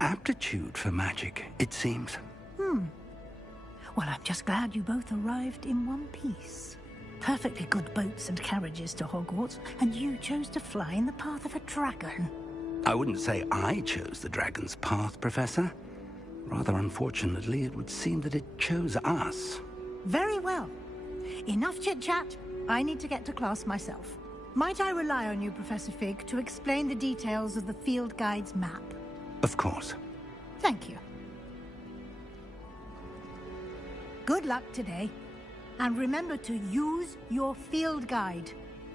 aptitude for magic, it seems. Well, I'm just glad you both arrived in one piece. Perfectly good boats and carriages to Hogwarts, and you chose to fly in the path of a dragon. I wouldn't say I chose the dragon's path, Professor. Rather unfortunately, it would seem that it chose us. Very well. Enough chit-chat. I need to get to class myself. Might I rely on you, Professor Fig, to explain the details of the field guide's map? Of course. Thank you. Good luck today. And remember to use your field guide.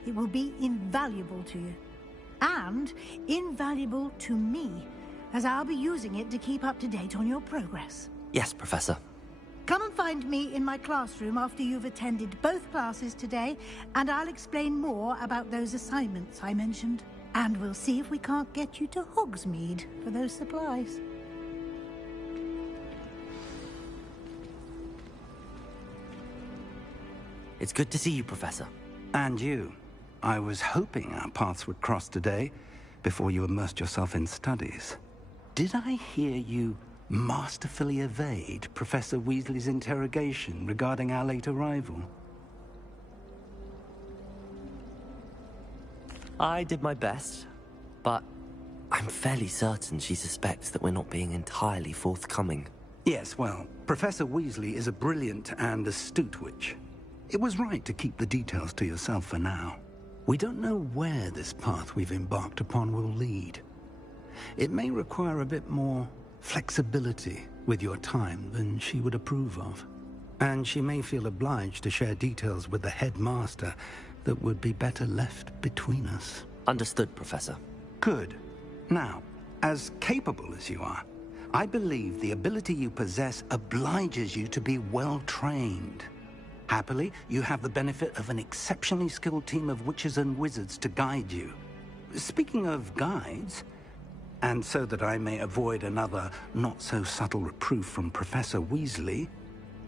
It will be invaluable to you. And invaluable to me, as I'll be using it to keep up to date on your progress. Yes, Professor. Come and find me in my classroom after you've attended both classes today, and I'll explain more about those assignments I mentioned. And we'll see if we can't get you to Hogsmeade for those supplies. It's good to see you, Professor. And you. I was hoping our paths would cross today, before you immersed yourself in studies. Did I hear you masterfully evade Professor Weasley's interrogation regarding our late arrival? I did my best, but I'm fairly certain she suspects that we're not being entirely forthcoming. Yes, well, Professor Weasley is a brilliant and astute witch. It was right to keep the details to yourself for now. We don't know where this path we've embarked upon will lead. It may require a bit more flexibility with your time than she would approve of. And she may feel obliged to share details with the headmaster that would be better left between us. Understood, Professor. Good. Now, as capable as you are, I believe the ability you possess obliges you to be well-trained. Happily, you have the benefit of an exceptionally skilled team of witches and wizards to guide you. Speaking of guides, and so that I may avoid another not-so-subtle reproof from Professor Weasley,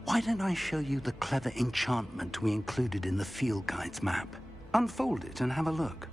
why don't I show you the clever enchantment we included in the field guide's map? Unfold it and have a look.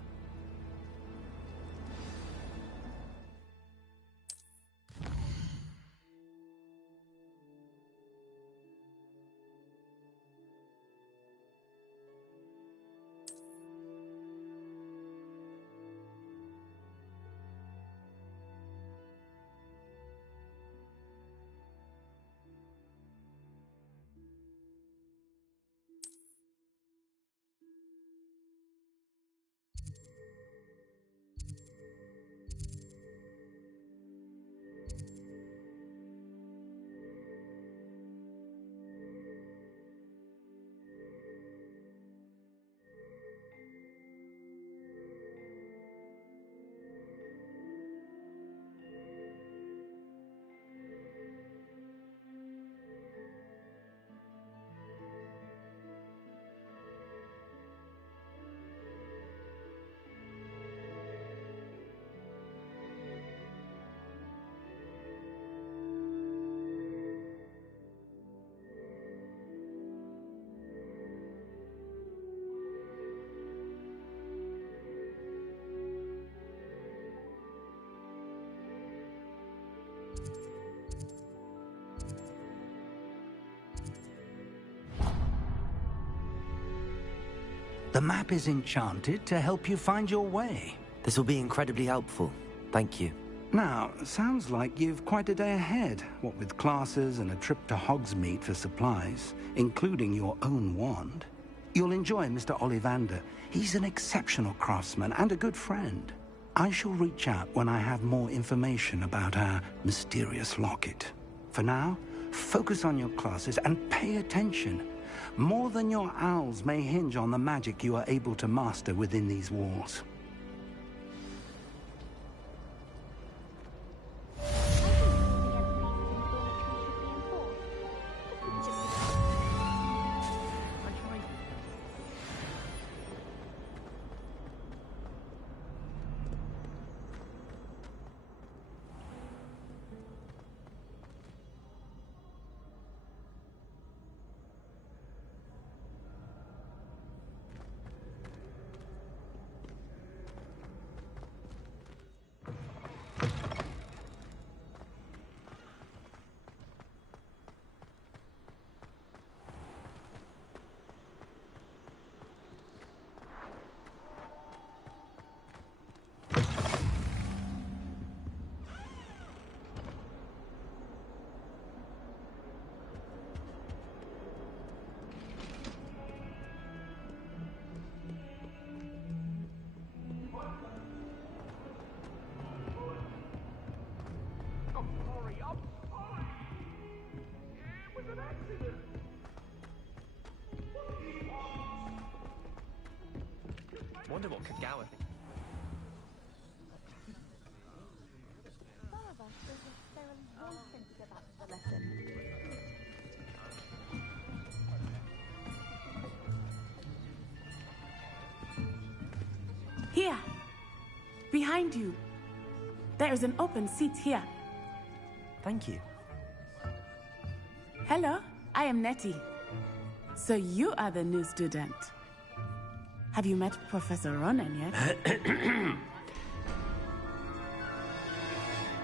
The map is enchanted to help you find your way. This will be incredibly helpful. Thank you. Now, sounds like you've quite a day ahead, what with classes and a trip to Hogsmeade for supplies, including your own wand. You'll enjoy Mr. Ollivander. He's an exceptional craftsman and a good friend. I shall reach out when I have more information about our mysterious locket. For now, focus on your classes and pay attention. More than your owls may hinge on the magic you are able to master within these walls. Wonder what could Gower think. Father doesn't necessarily want him to go back to the lesson. Here! Behind you! There is an open seat here. Thank you. Hello, I am Nettie. So you are the new student. Have you met Professor Ronan yet?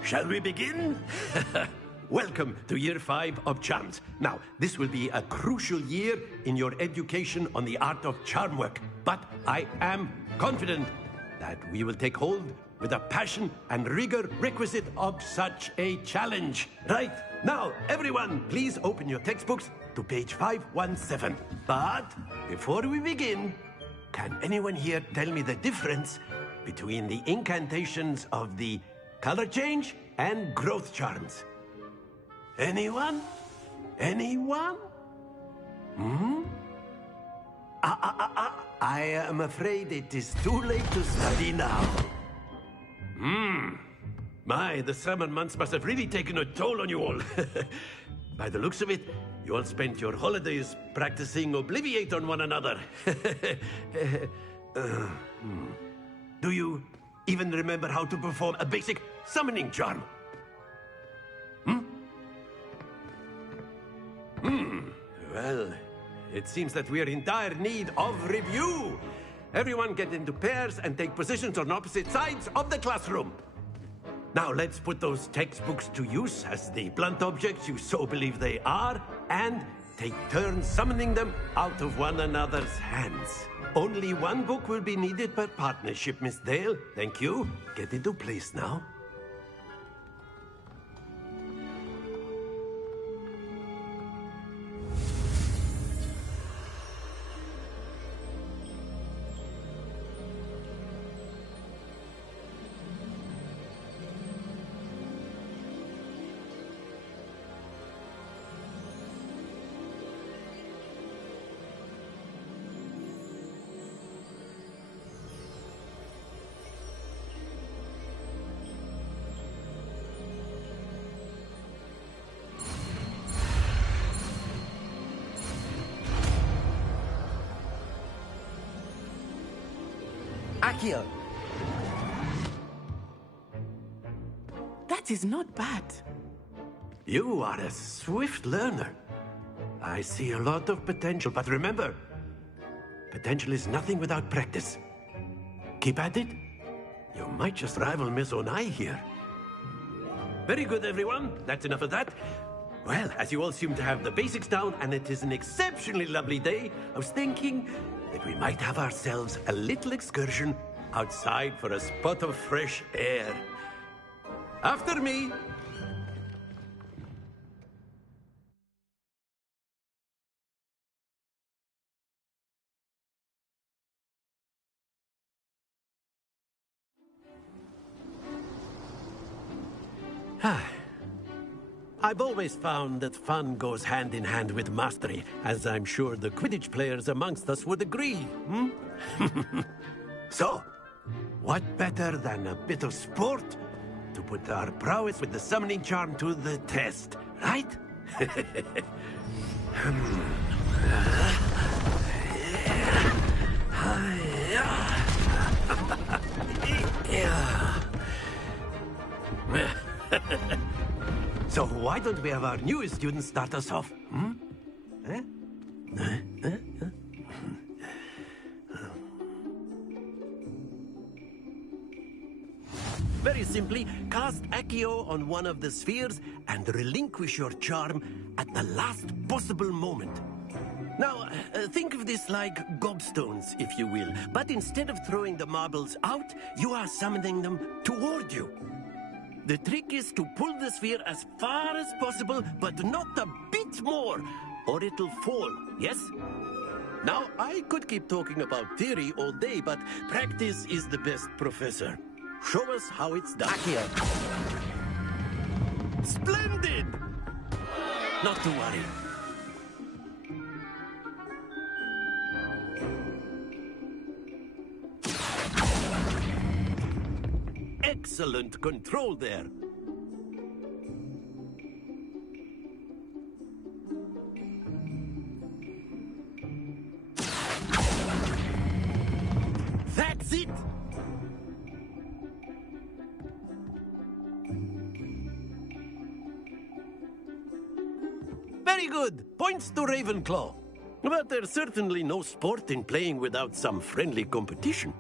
Shall we begin? Welcome to Year 5 of Charms. Now, this will be a crucial year in your education on the art of charm work, but I am confident that we will take hold with the passion and rigor requisite of such a challenge. Right, now, everyone, please open your textbooks to page 517. But before we begin, can anyone here tell me the difference between the incantations of the color change and growth charms? Anyone? Anyone? I am afraid it is too late to study now. My, the summer months must have really taken a toll on you all. By the looks of it, you all spent your holidays practicing Obliviate on one another. Do you even remember how to perform a basic summoning charm? Well, it seems that we are in dire need of review. Everyone get into pairs and take positions on opposite sides of the classroom. Now let's put those textbooks to use as the blunt objects you so believe they are, and take turns summoning them out of one another's hands. Only one book will be needed per partnership, Miss Dale. Thank you. Get into place now. Accio! That is not bad. You are a swift learner. I see a lot of potential, but remember, potential is nothing without practice. Keep at it. You might just rival Miss Onai here. Very good, everyone. That's enough of that. Well, as you all seem to have the basics down, and it is an exceptionally lovely day, I was thinking that we might have ourselves a little excursion outside for a spot of fresh air. After me. I've always found that fun goes hand in hand with mastery, as I'm sure the Quidditch players amongst us would agree, hmm? So, what better than a bit of sport to put our prowess with the summoning charm to the test, right? So why don't we have our newest student start us off? Hmm? Very simply, cast Accio on one of the spheres and relinquish your charm at the last possible moment. Now, think of this like gobstones, if you will. But instead of throwing the marbles out, you are summoning them toward you. The trick is to pull the sphere as far as possible, but not a bit more, or it'll fall, yes? Now, I could keep talking about theory all day, but practice is the best professor. Show us how it's done. Accio. Splendid! Not to worry. Excellent control there. That's it! Very good. Points to Ravenclaw. But there's certainly no sport in playing without some friendly competition.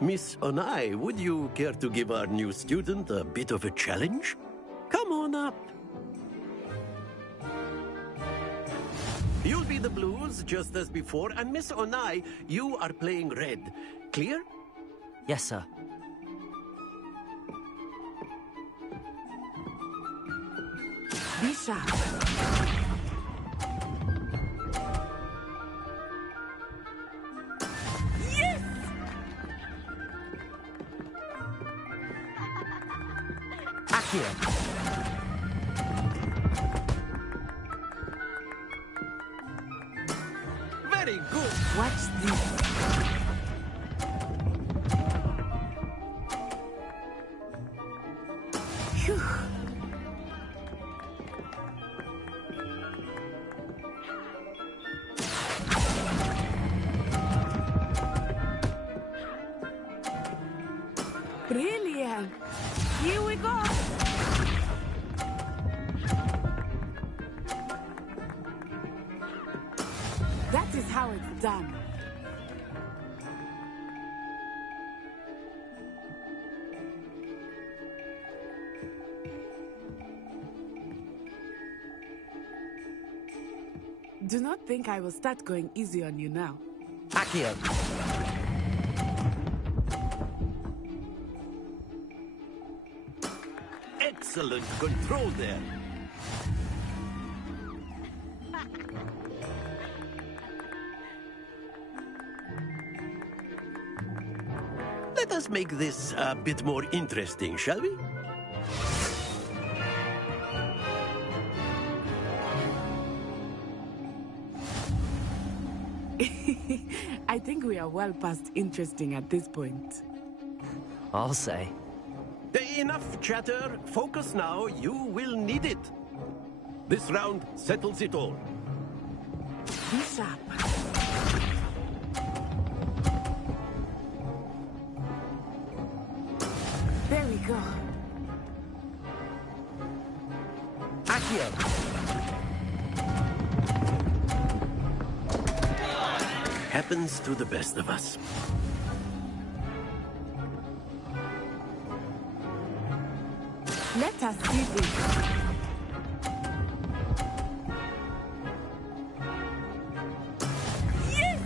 Miss Onai, would you care to give our new student a bit of a challenge? Come on up. You'll be the blues, just as before, and Miss Onai, you are playing red. Clear? Yes, sir. Be sharp. Very good. Watch this. Phew. Brilliant. Here we go. That is how it's done. Do not think I will start going easy on you now. Accio. Excellent control there. Let us make this a bit more interesting, shall we? I think we are well past interesting at this point. I'll say. Enough chatter. Focus now. You will need it. This round settles it all. Be sharp. There we go. Accio. Happens to the best of us. Let us see this. Yes!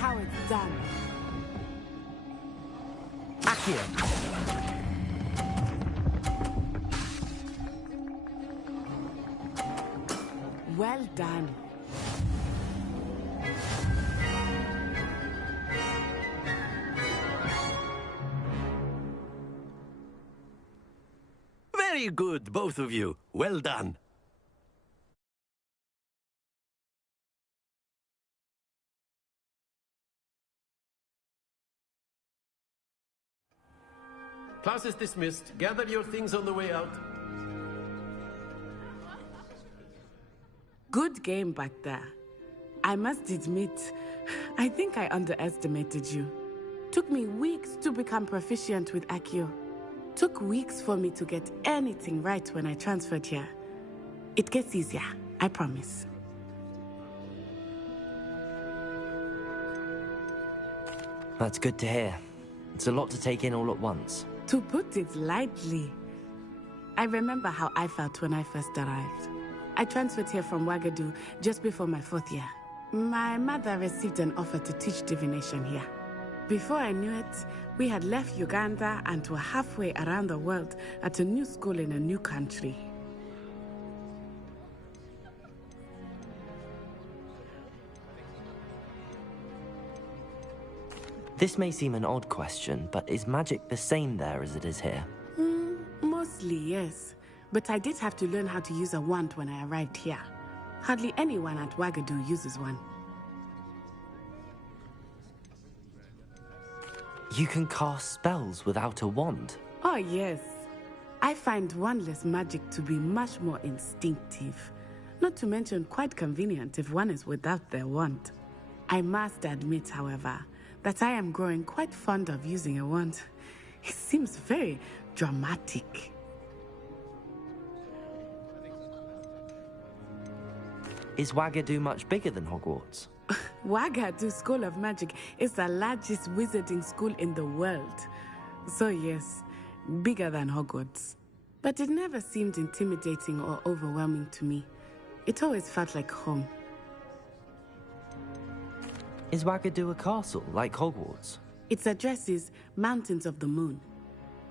how it's done. Accio! Well done. Very good, both of you. Well done. Class is dismissed. Gather your things on the way out. Good game back there. I must admit, I think I underestimated you. Took me weeks to become proficient with Accio. Took weeks for me to get anything right when I transferred here. It gets easier, I promise. That's good to hear. It's a lot to take in all at once. To put it lightly, I remember how I felt when I first arrived. I transferred here from Ouagadougou just before my 4th year. My mother received an offer to teach divination here. Before I knew it, we had left Uganda and were halfway around the world at a new school in a new country. This may seem an odd question, but is magic the same there as it is here? Mostly, yes. But I did have to learn how to use a wand when I arrived here. Hardly anyone at Ouagadougou uses one. You can cast spells without a wand? Oh, yes. I find wandless magic to be much more instinctive. Not to mention quite convenient if one is without their wand. I must admit, however, that I am growing quite fond of using a wand. It seems very dramatic. Is Ouagadougou much bigger than Hogwarts? Ouagadougou School of Magic is the largest wizarding school in the world. So yes, bigger than Hogwarts. But it never seemed intimidating or overwhelming to me. It always felt like home. Is Ouagadougou a castle, like Hogwarts? Its address is Mountains of the Moon.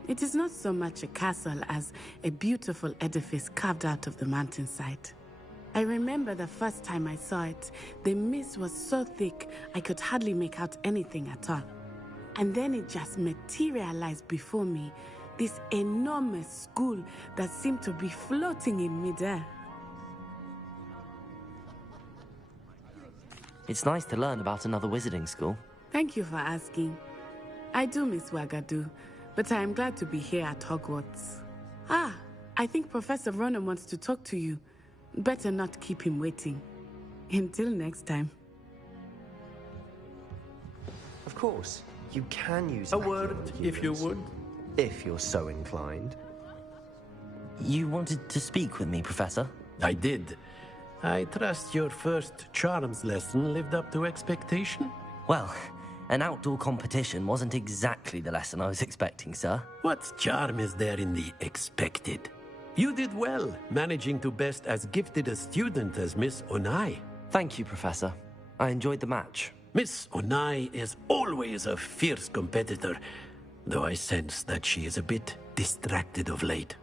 It is not so much a castle as a beautiful edifice carved out of the mountainside. I remember the first time I saw it, the mist was so thick I could hardly make out anything at all. And then it just materialized before me, this enormous school that seemed to be floating in midair. It's nice to learn about another wizarding school. Thank you for asking. I do miss Ouagadougou, but I am glad to be here at Hogwarts. Ah, I think Professor Ronan wants to talk to you. Better not keep him waiting. Until next time. Of course, you can use a word, if you would. If you're so inclined. You wanted to speak with me, Professor? I did. I trust your first charms lesson lived up to expectation? Well, an outdoor competition wasn't exactly the lesson I was expecting, sir. What charm is there in the expected? You did well, managing to best as gifted a student as Miss Onai. Thank you, Professor. I enjoyed the match. Miss Onai is always a fierce competitor, though I sense that she is a bit distracted of late.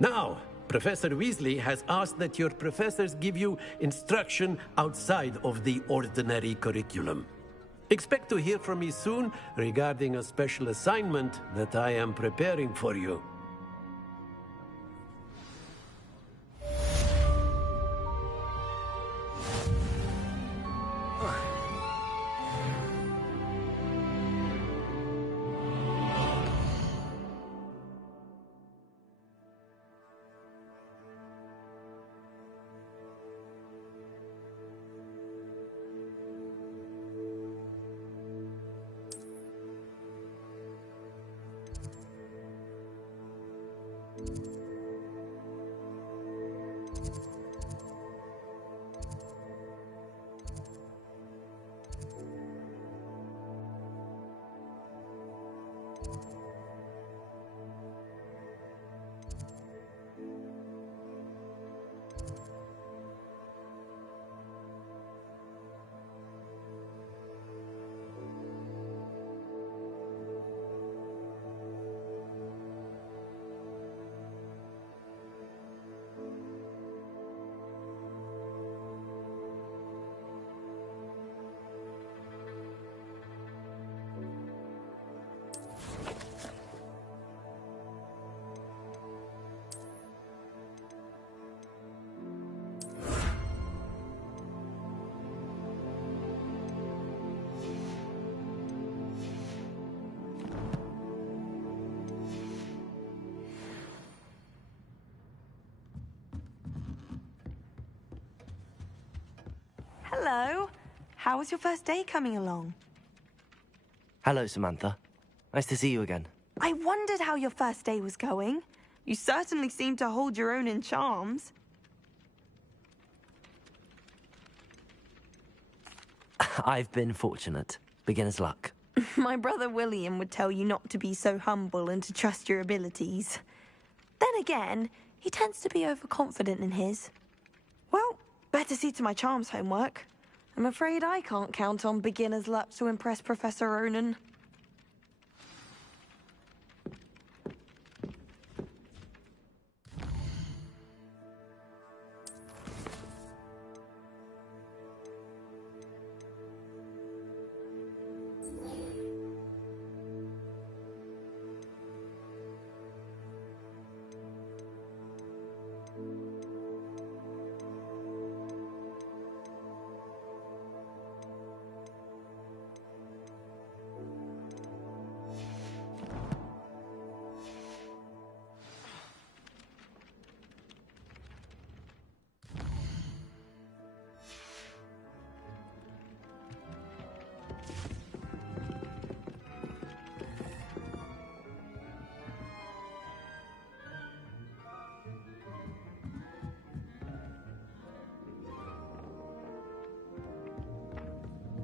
Now, Professor Weasley has asked that your professors give you instruction outside of the ordinary curriculum. Expect to hear from me soon regarding a special assignment that I am preparing for you. Hello. How was your first day coming along? Hello, Samantha. Nice to see you again. I wondered how your first day was going. You certainly seem to hold your own in charms. I've been fortunate. Beginner's luck. My brother William would tell you not to be so humble and to trust your abilities. Then again, he tends to be overconfident in his. Well, better see to my charms homework. I'm afraid I can't count on beginner's luck to impress Professor Ronan.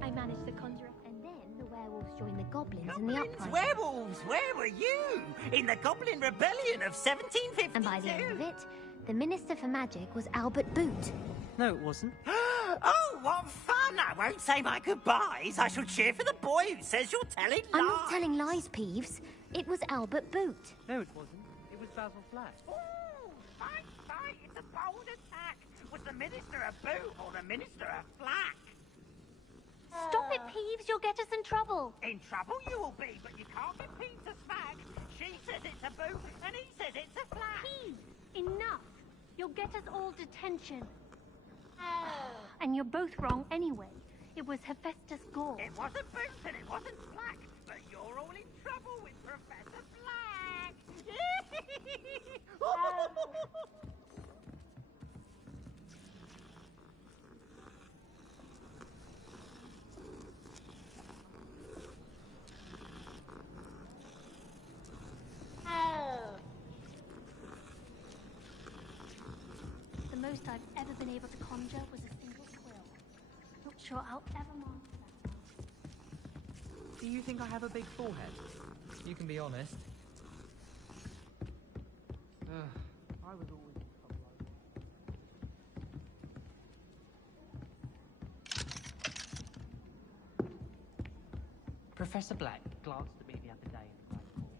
I managed to conjure up, and then the werewolves joined the goblins in the Goblins, uprising. werewolves, where were you? In the Goblin Rebellion of 1752? And by the end of it, the Minister for Magic was Albert Boot. No, it wasn't. Oh, what fun! I won't say my goodbyes. I shall cheer for the boy who says you're telling lies. I'm not telling lies, Peeves. It was Albert Boot. No, it wasn't. It was Basil Flack. Ooh, fight, fight! It's a bold attack. Was the Minister a boot or the Minister a flack? Stop it, Peeves. You'll get us in trouble. In trouble you will be, but you can't get Pete's fact. She says it's a boot, and he says it's a flack. Peeves, enough. You'll get us all detention. And you're both wrong anyway. It was Hephaestus Gore. It wasn't boot and it wasn't flack, but you're all in trouble with Professor Flack. The most I've ever been able to conjure was a single quill. Not sure I'll ever master that. Do you think I have a big forehead? You can be honest. I was always in trouble like that. Professor Black glanced at me the other day in the Great Hall.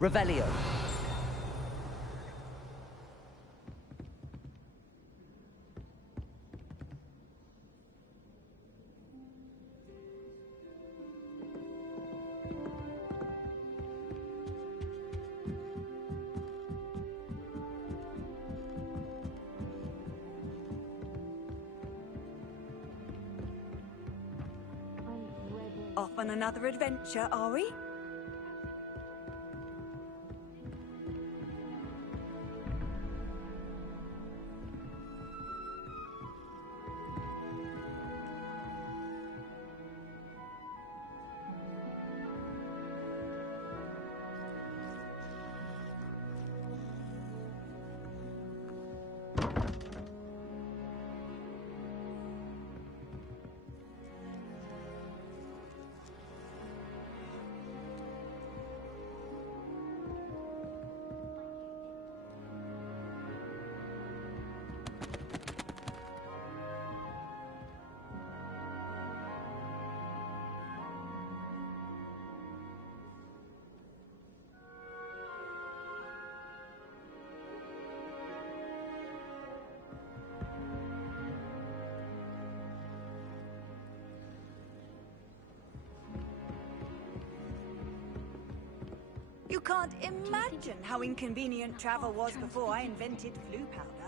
Revelio. Off on another adventure, are we? You can't imagine how inconvenient travel was before I invented flu powder.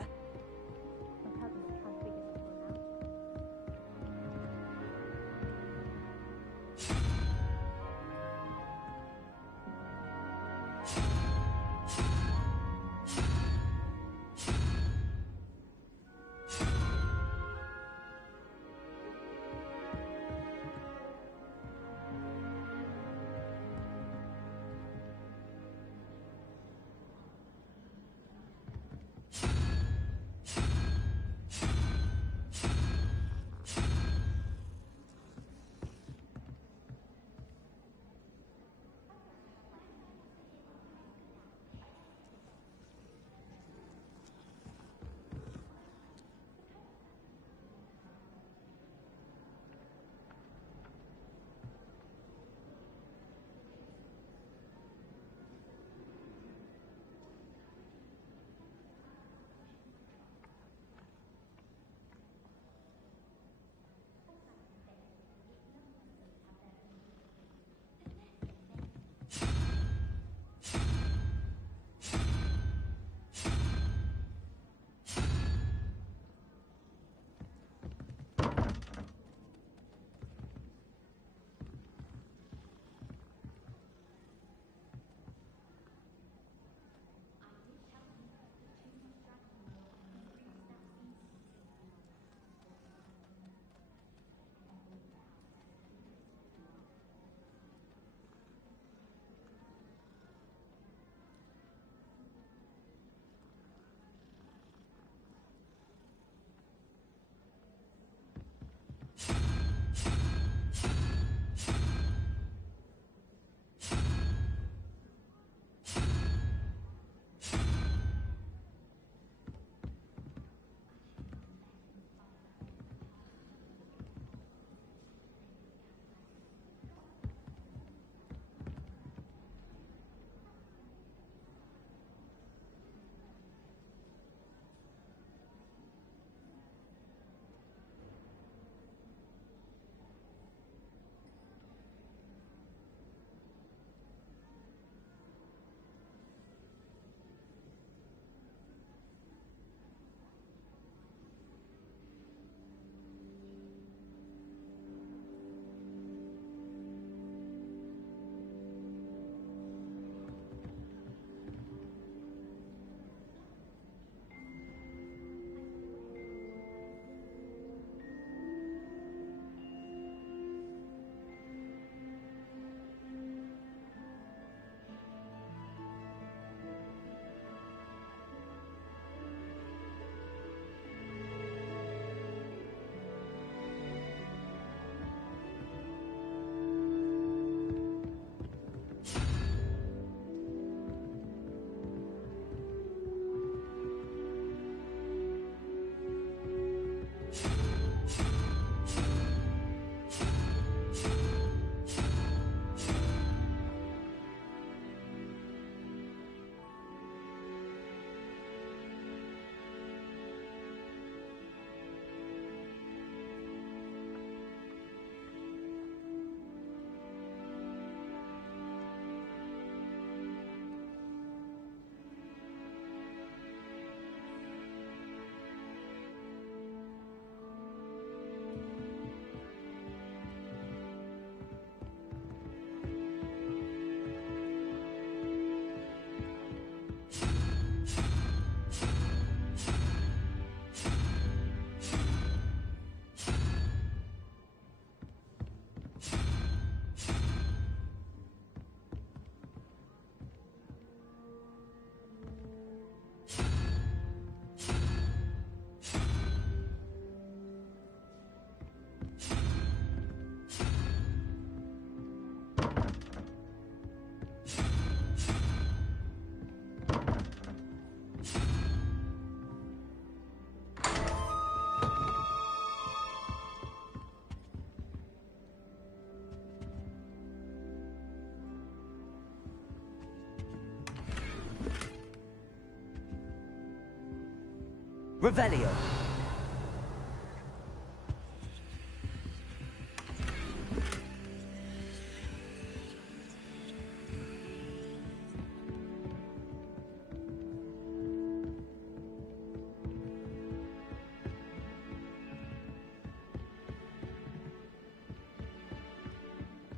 Revelio.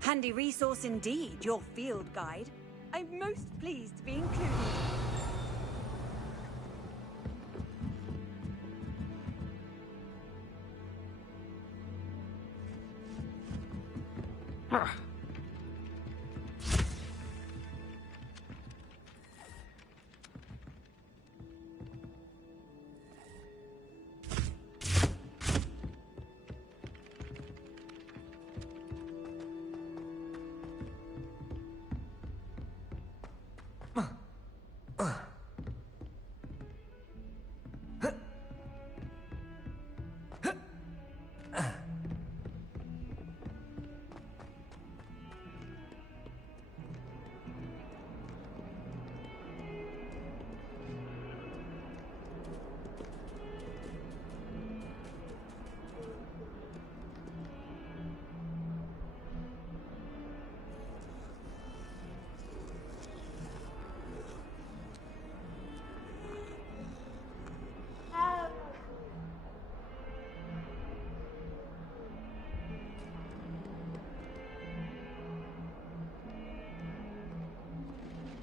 Handy resource indeed, your field guide. I'm most pleased to be included.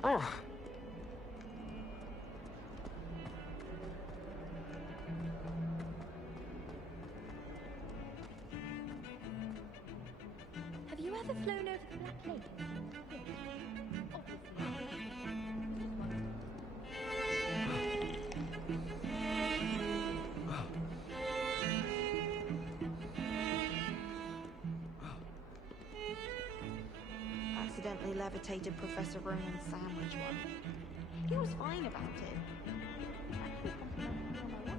Oh. Have you ever flown over the Black Lake? Accidentally levitated Professor Ronan's sandwich once. He was fine about it. Actually complimented me on my work.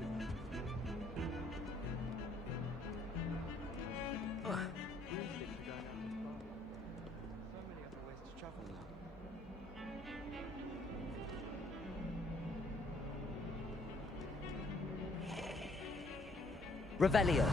Revelio.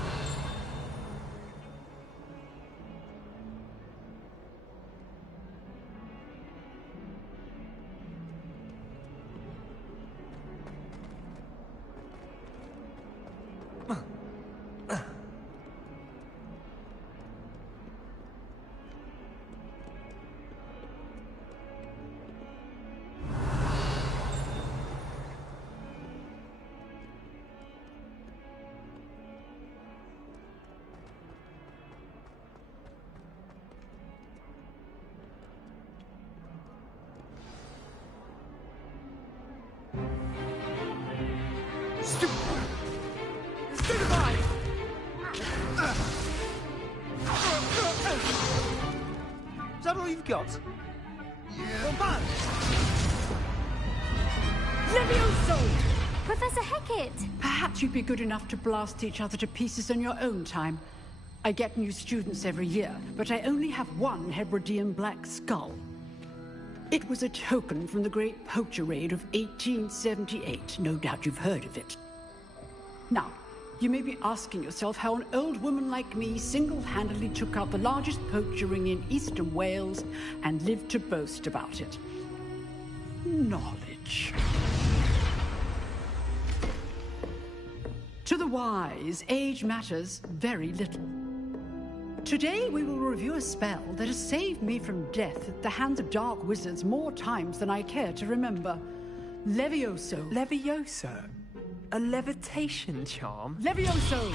Is that all you've got? Yeah. Levioso! Professor Hecat! Perhaps you'd be good enough to blast each other to pieces in your own time. I get new students every year, but I only have one Hebridean black skull. It was a token from the Great Poacher Raid of 1878. No doubt you've heard of it. Now, you may be asking yourself how an old woman like me single-handedly took out the largest poacher ring in eastern Wales and lived to boast about it. Knowledge. To the wise, age matters very little. Today we will review a spell that has saved me from death at the hands of dark wizards more times than I care to remember. Levioso. Levioso? A levitation charm? Levioso!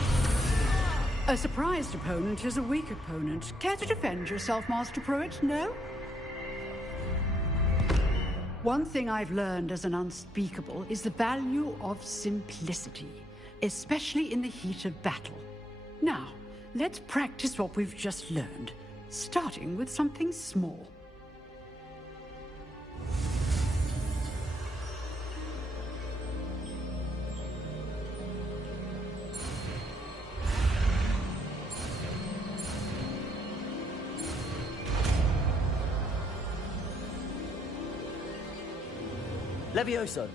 A surprised opponent is a weak opponent. Care to defend yourself, Master Pruitt? No? One thing I've learned as an unspeakable is the value of simplicity, especially in the heat of battle. Now, let's practice what we've just learned, starting with something small. Levioso.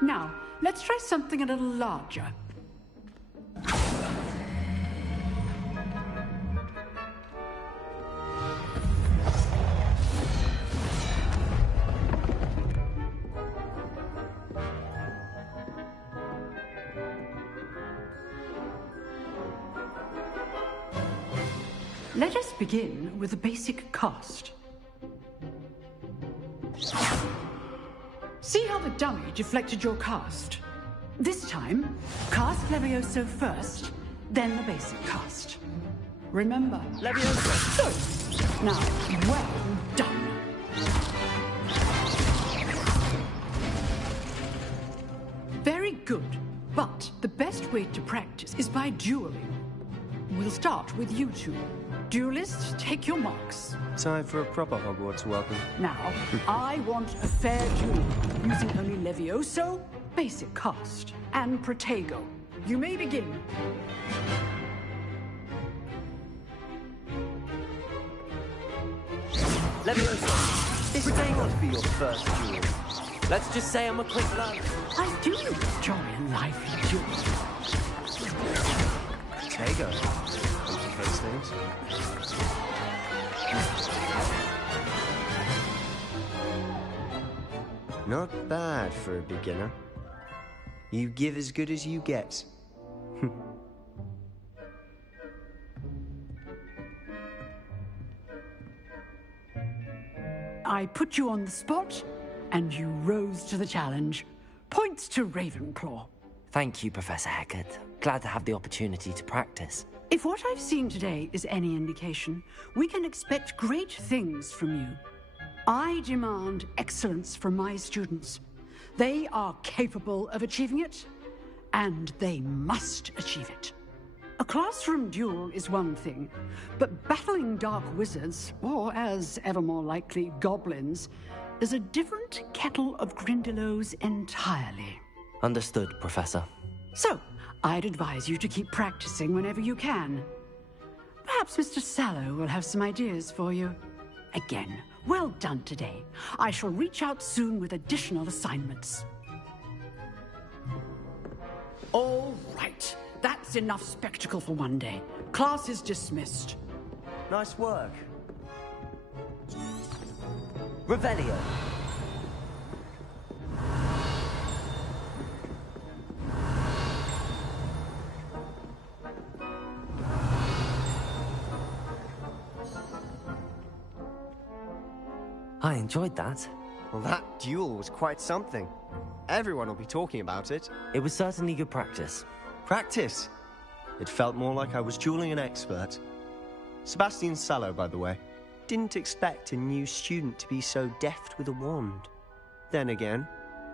Now, let's try something a little larger. Let us begin with the basic cast. See how the dummy deflected your cast? This time, cast Levioso first, then the basic cast. Remember, Levioso. So, now, well done. Very good, but the best way to practice is by dueling. We'll start with you two. Duelists, take your marks. Time for a proper Hogwarts welcome. Now, I want a fair duel, using only Levioso, basic cast, and Protego. You may begin. Levioso, this may not be your first duel. Let's just say I'm a quick learner. I do enjoy a lively duel. Protego. Those things. Not bad for a beginner. You give as good as you get. I put you on the spot, and you rose to the challenge. Points to Ravenclaw. Thank you, Professor Hecat. Glad to have the opportunity to practice. If what I've seen today is any indication, we can expect great things from you. I demand excellence from my students. They are capable of achieving it, and they must achieve it. A classroom duel is one thing, but battling dark wizards, or as ever more likely, goblins, is a different kettle of Grindylows entirely. Understood, Professor. So, I'd advise you to keep practicing whenever you can. Perhaps Mr. Sallow will have some ideas for you. Again, well done today. I shall reach out soon with additional assignments. All right. That's enough spectacle for one day. Class is dismissed. Nice work. Revelio. I enjoyed that. Well, that duel was quite something. Everyone will be talking about it. It was certainly good practice. Practice? It felt more like I was dueling an expert. Sebastian Sallow, by the way. Didn't expect a new student to be so deft with a wand. Then again,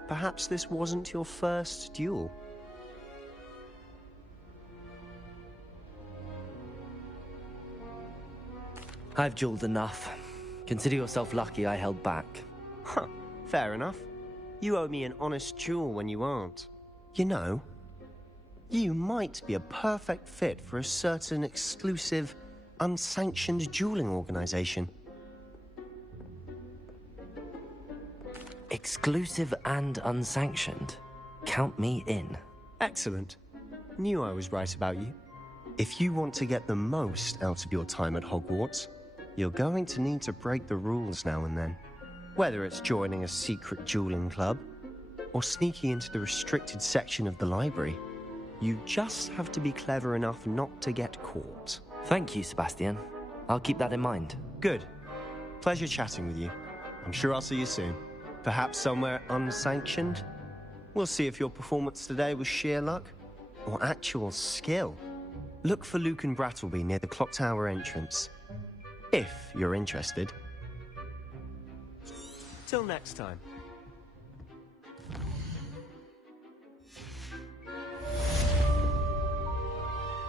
perhaps this wasn't your first duel. I've dueled enough. Consider yourself lucky I held back. Huh, fair enough. You owe me an honest duel when you aren't. You know, you might be a perfect fit for a certain exclusive, unsanctioned dueling organization. Exclusive and unsanctioned? Count me in. Excellent. Knew I was right about you. If you want to get the most out of your time at Hogwarts, you're going to need to break the rules now and then. Whether it's joining a secret dueling club, or sneaking into the restricted section of the library, you just have to be clever enough not to get caught. Thank you, Sebastian. I'll keep that in mind. Good. Pleasure chatting with you. I'm sure I'll see you soon. Perhaps somewhere unsanctioned? We'll see if your performance today was sheer luck, or actual skill. Look for Luke and Brattleby near the clock tower entrance. If you're interested. Till next time.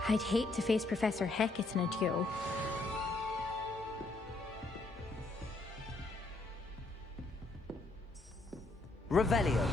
I'd hate to face Professor Hecat in a duel. Revelio.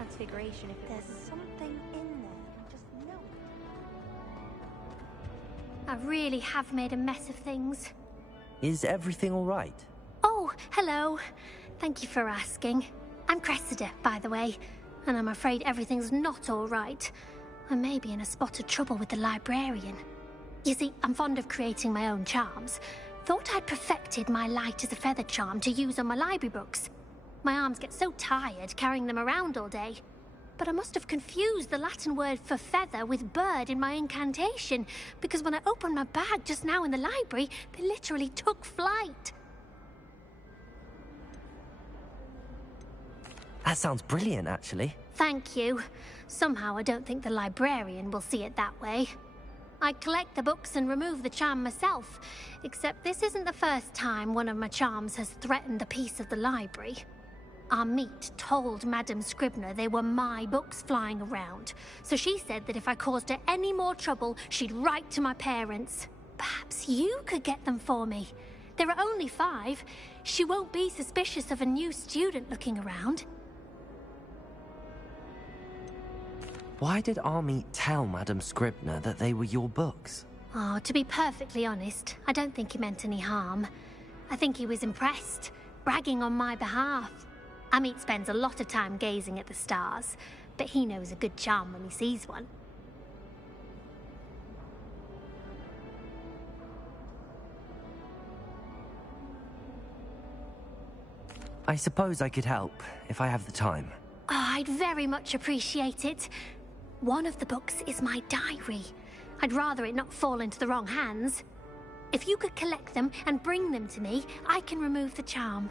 Transfiguration if it There's wasn't. something in there. I just know it. I really have made a mess of things. Is everything all right? Oh, hello. Thank you for asking. I'm Cressida, by the way, and I'm afraid everything's not all right. I may be in a spot of trouble with the librarian. You see, I'm fond of creating my own charms. Thought I'd perfected my light as a feather charm to use on my library books. My arms get so tired carrying them around all day. But I must have confused the Latin word for feather with bird in my incantation, because when I opened my bag just now in the library, they literally took flight. That sounds brilliant, actually. Thank you. Somehow I don't think the librarian will see it that way. I collect the books and remove the charm myself, except this isn't the first time one of my charms has threatened the peace of the library. Our meet told Madame Scribner they were my books flying around, so she said that if I caused her any more trouble, she'd write to my parents. Perhaps you could get them for me. There are only 5. She won't be suspicious of a new student looking around. Why did Army tell Madame Scribner that they were your books? Oh, to be perfectly honest, I don't think he meant any harm. I think he was impressed, bragging on my behalf. Amit spends a lot of time gazing at the stars, but he knows a good charm when he sees one. I suppose I could help, if I have the time. Oh, I'd very much appreciate it. One of the books is my diary. I'd rather it not fall into the wrong hands. If you could collect them and bring them to me, I can remove the charm.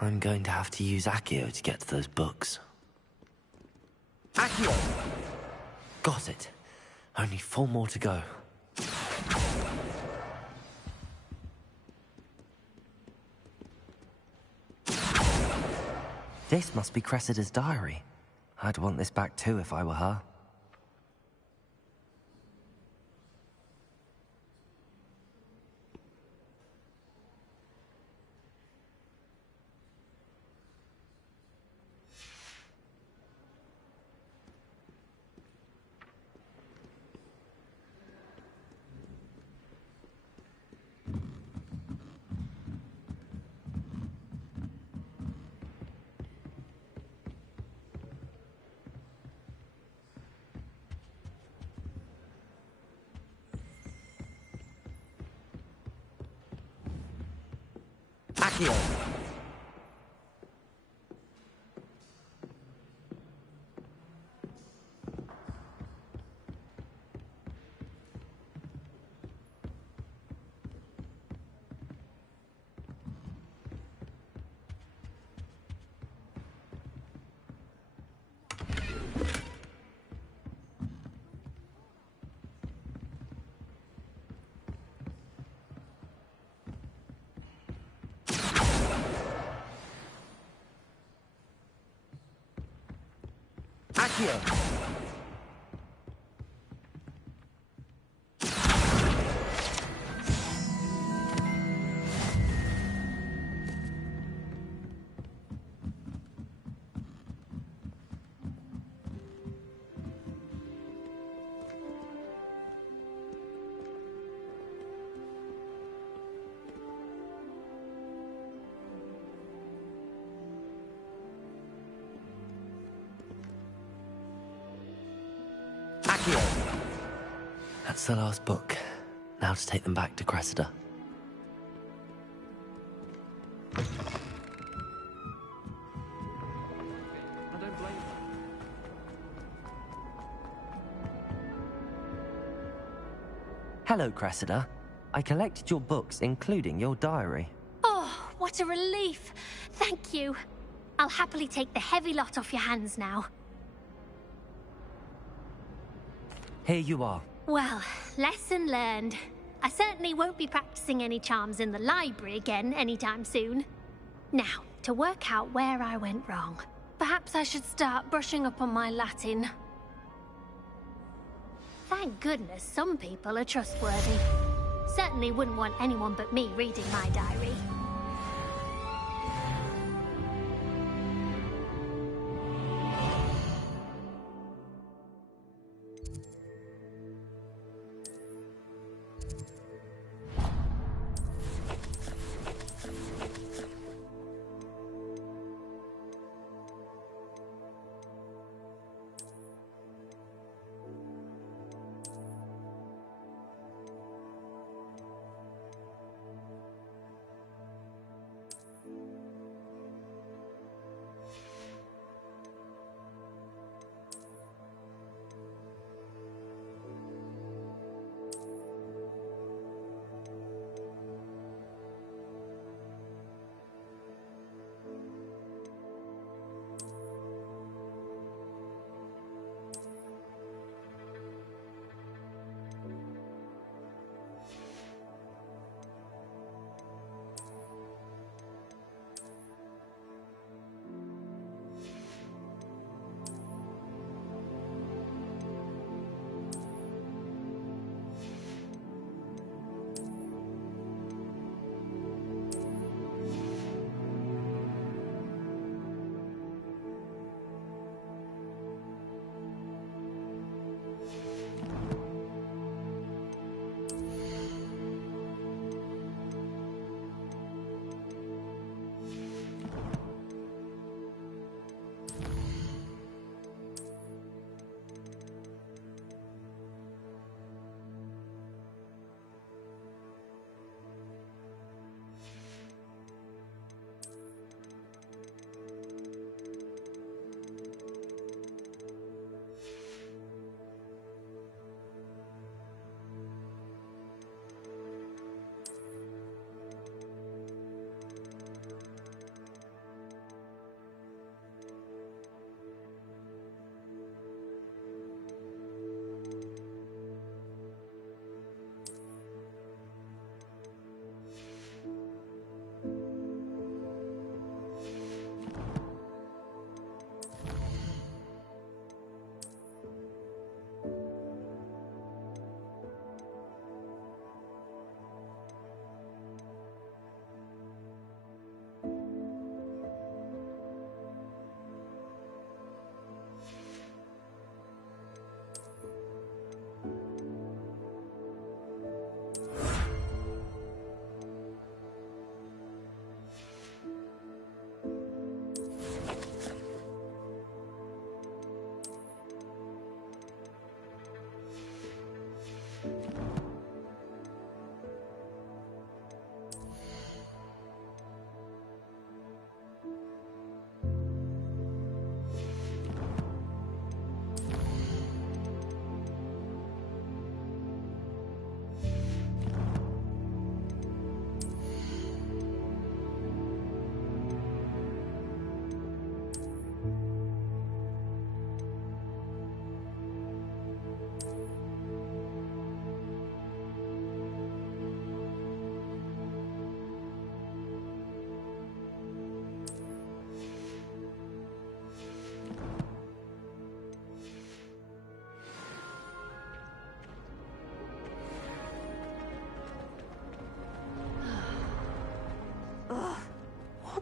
I'm going to have to use Accio to get to those books. Accio! Got it. Only 4 more to go. This must be Cressida's diary. I'd want this back too if I were her. Accio! Accio! Accio! That's the last book. Now to take them back to Cressida. Hello, Cressida. I collected your books, including your diary. Oh, what a relief. Thank you. I'll happily take the heavy lot off your hands now. Here you are. Well, lesson learned. I certainly won't be practicing any charms in the library again anytime soon. Now, to work out where I went wrong. Perhaps I should start brushing up on my Latin. Thank goodness some people are trustworthy. Certainly wouldn't want anyone but me reading my diary.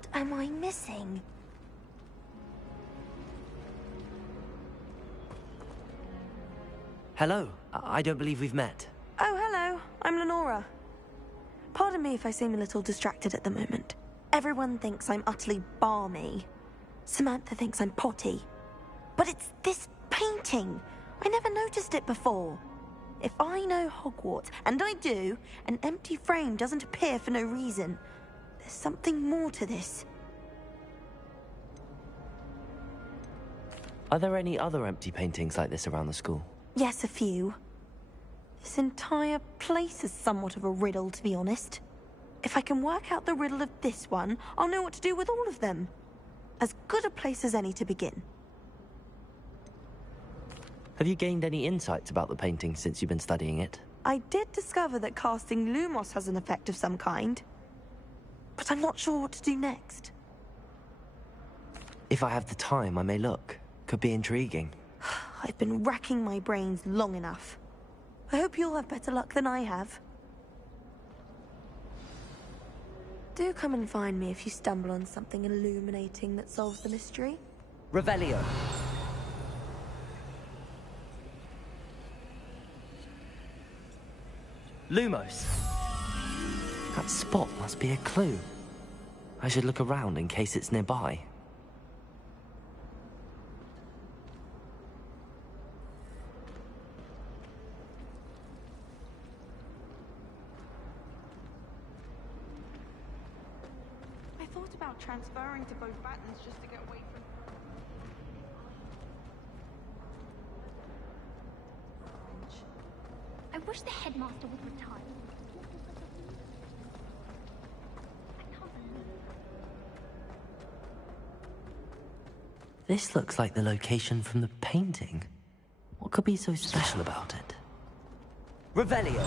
What am I missing? Hello. I don't believe we've met. Oh, hello. I'm Lenora. Pardon me if I seem a little distracted at the moment. Everyone thinks I'm utterly balmy. Samantha thinks I'm potty. But it's this painting. I never noticed it before. If I know Hogwarts, and I do, an empty frame doesn't appear for no reason. There's something more to this. Are there any other empty paintings like this around the school? Yes, a few. This entire place is somewhat of a riddle, to be honest. If I can work out the riddle of this one, I'll know what to do with all of them. As good a place as any to begin. Have you gained any insights about the painting since you've been studying it? I did discover that casting Lumos has an effect of some kind, but I'm not sure what to do next. If I have the time, I may look. Could be intriguing. I've been racking my brains long enough. I hope you'll have better luck than I have. Do come and find me if you stumble on something illuminating that solves the mystery. Revelio. Lumos. That spot must be a clue. I should look around in case it's nearby. I thought about transferring to both buttons just to get away from... I wish the headmaster would retire. This looks like the location from the painting. What could be so special about it? Revelio.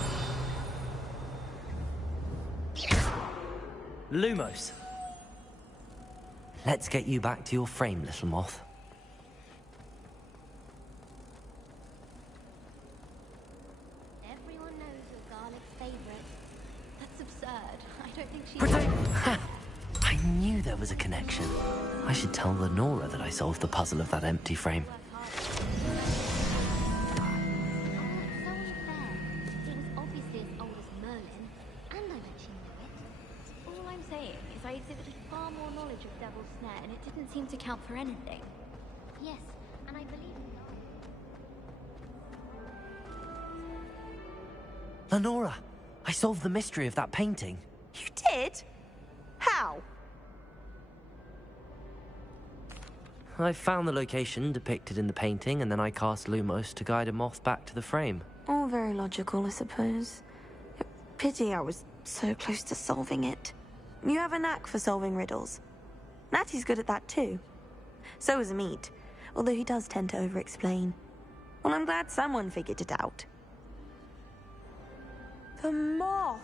Lumos. Let's get you back to your frame, little moth. Everyone knows you're Garlic's favorite. That's absurd. I don't think she... Ha! I knew there was a connection. I should tell Lenora that I solved the puzzle of that empty frame. And it didn't seem to count for anything. Yes, and I believe Lenora, I solved the mystery of that painting. You did? How? I found the location depicted in the painting, and then I cast Lumos to guide a moth back to the frame. All very logical, I suppose. Pity I was so close to solving it. You have a knack for solving riddles. Natty's good at that too. So is Amit, although he does tend to over-explain. Well, I'm glad someone figured it out. The moth!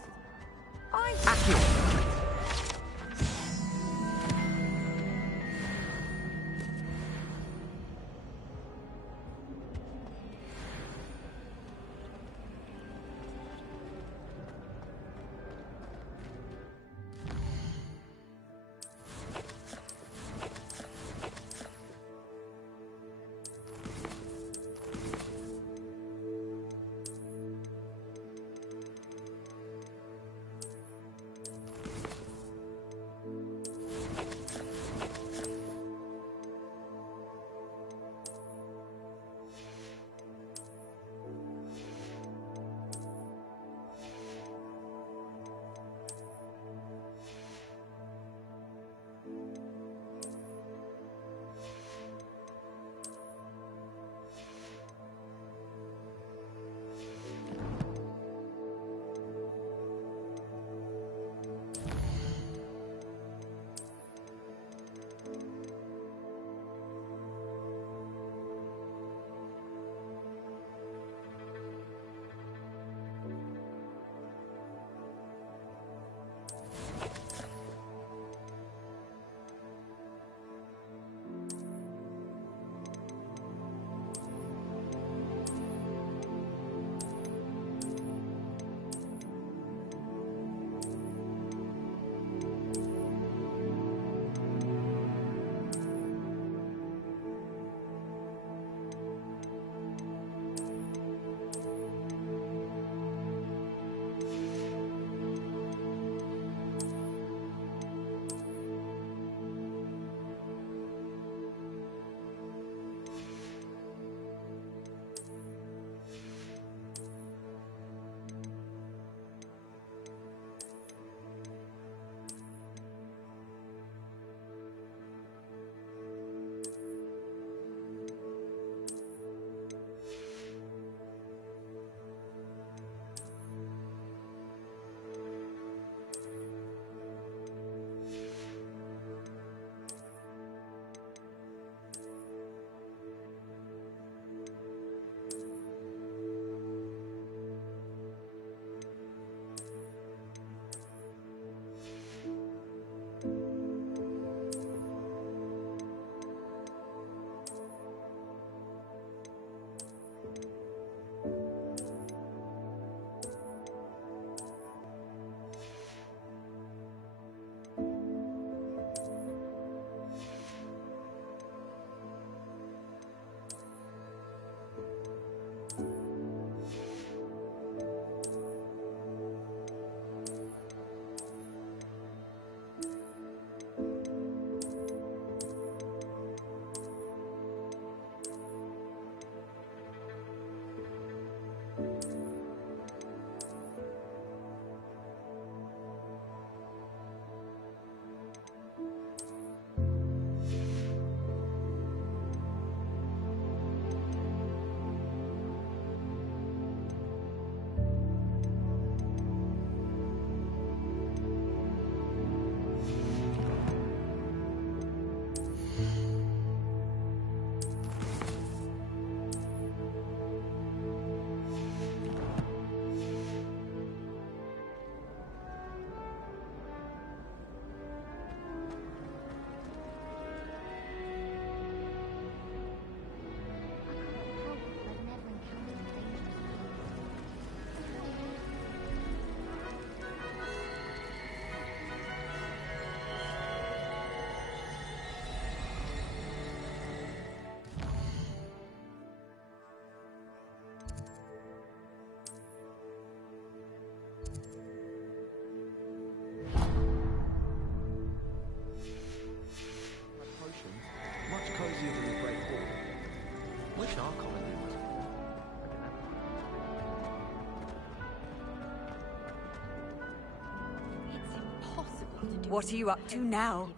What are you up to now?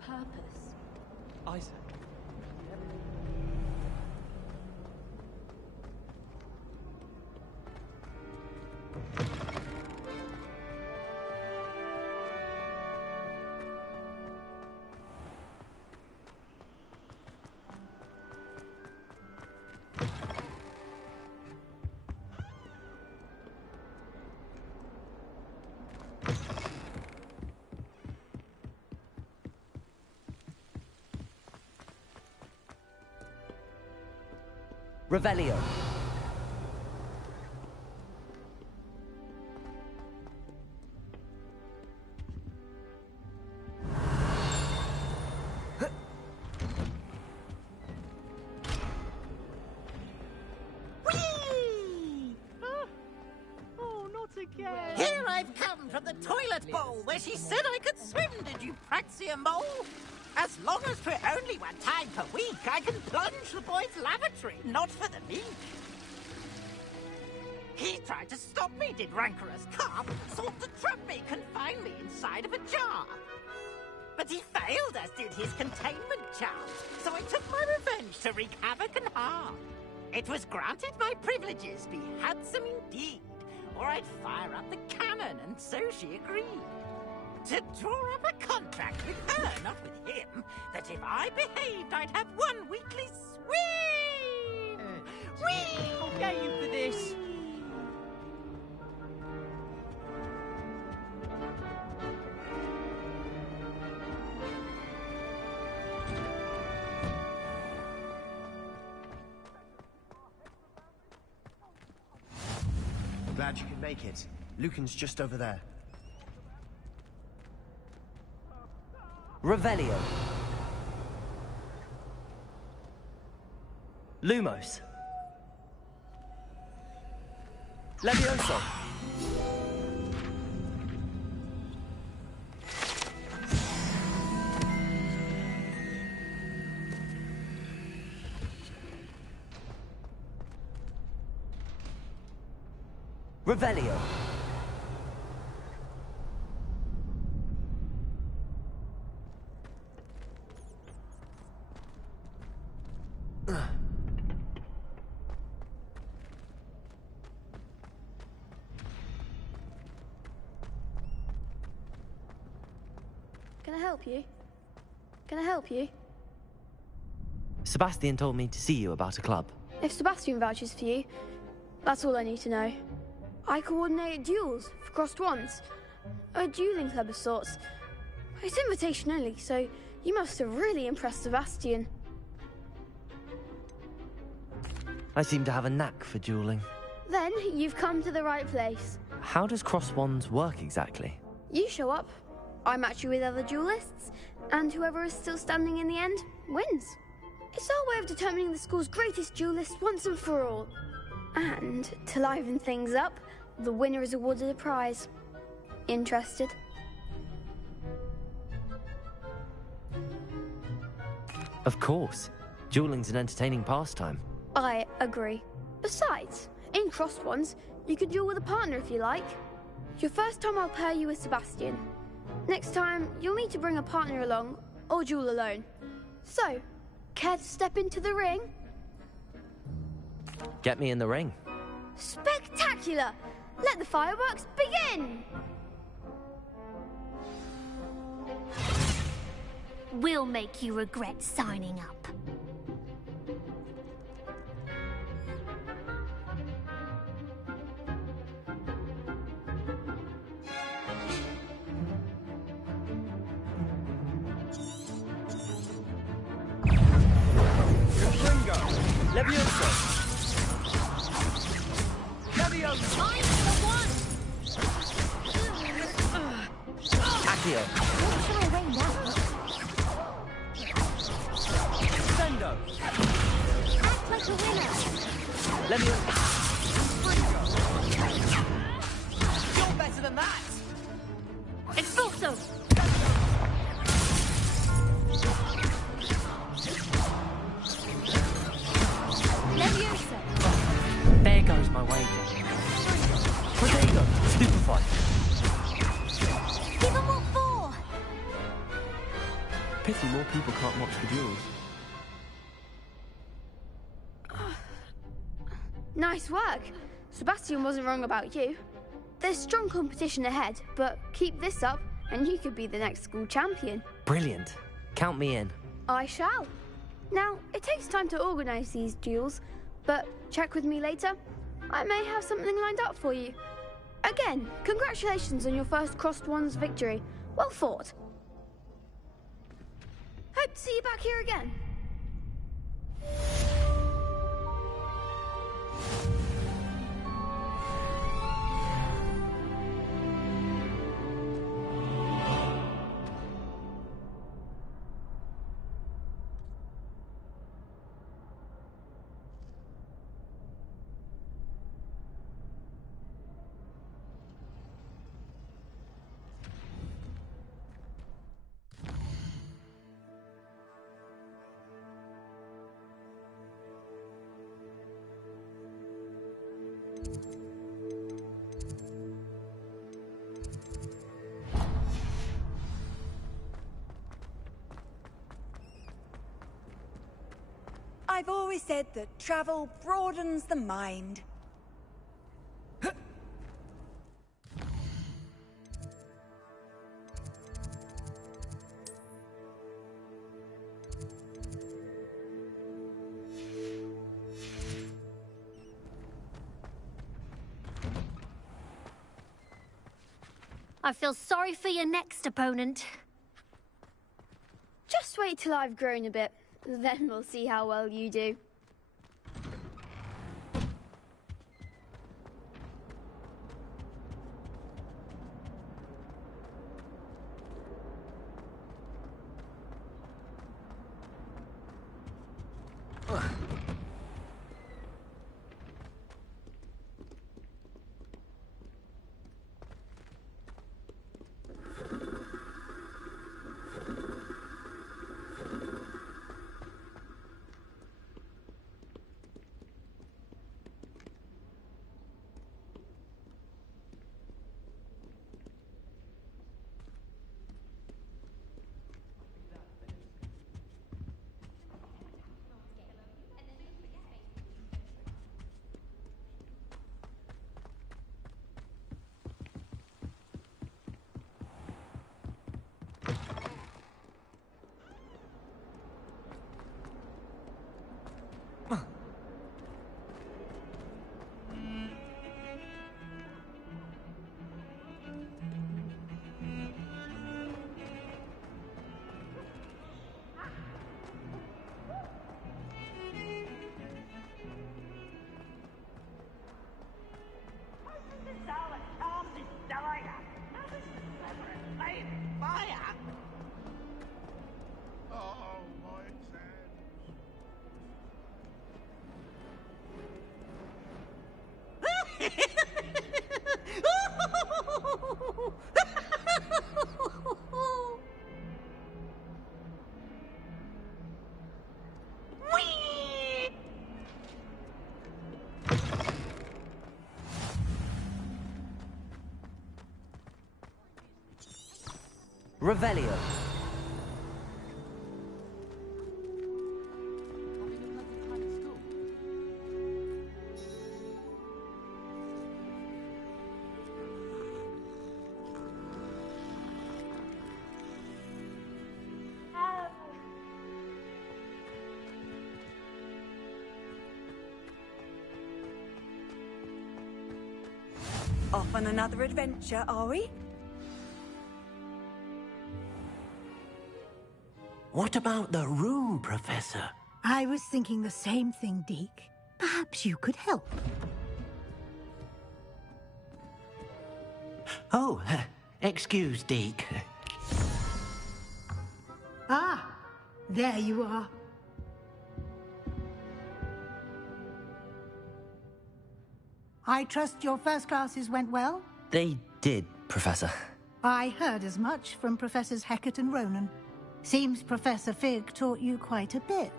Purpose. Isaac. Revelio. Oh, not again. Here I've come from the toilet bowl where she said I could swim, did you praxia mole? As long as for only one time per week, I can plunge the boy's lavatory, not for the meek. He tried to stop me, did rancorous carp, sought to trap me, confine me inside of a jar. But he failed, as did his containment charm, so I took my revenge to wreak havoc and harm. It was granted my privileges be handsome indeed, or I'd fire up the cannon, and so she agreed. To draw up a contract with her, not with him, that if I behaved, I'd have one weekly swim! Whee! I'll get you for this. Glad you could make it. Lucan's just over there. Revelio. Lumos. Levioso. Revelio. Can I help you? Can I help you? Sebastian told me to see you about a club. If Sebastian vouches for you, that's all I need to know. I coordinate duels for crossed wands. A dueling club of sorts. It's invitation only, so you must have really impressed Sebastian. I seem to have a knack for dueling. Then you've come to the right place. How does cross wands work exactly? You show up, I match you with other duelists, and whoever is still standing in the end wins. It's our way of determining the school's greatest duelist once and for all. And to liven things up, the winner is awarded a prize. Interested? Of course. Dueling's an entertaining pastime. I agree. Besides, in crossed ones, you can duel with a partner if you like. Your first time I'll pair you with Sebastian. Next time, you'll need to bring a partner along, or duel alone. So, care to step into the ring? Get me in the ring. Spectacular! Let the fireworks begin! We'll make you regret signing up. Levioso! Levioso! Find the one! Accio! What shall I weigh now? Sendo! Act like a winner! Levioso! You're better than that! Expulso! Levioso! There goes my wager. go. Stupefy. Give 'em what for? Pity more people can't watch the duels. Nice work. Sebastian wasn't wrong about you. There's strong competition ahead, but keep this up and you could be the next school champion. Brilliant. Count me in. I shall. Now, it takes time to organise these duels, but check with me later. I may have something lined up for you. Again, congratulations on your first Crossed Wands victory. Well fought. Hope to see you back here again. I've always said that travel broadens the mind. I feel sorry for your next opponent. Just wait till I've grown a bit. Then we'll see how well you do. Revelio. Off on another adventure, are we? What about the room, Professor? I was thinking the same thing, Deke. Perhaps you could help. Oh, excuse, Deke. Ah, there you are. I trust your first classes went well? They did, Professor. I heard as much from Professors Hecat and Ronan. Seems Professor Fig taught you quite a bit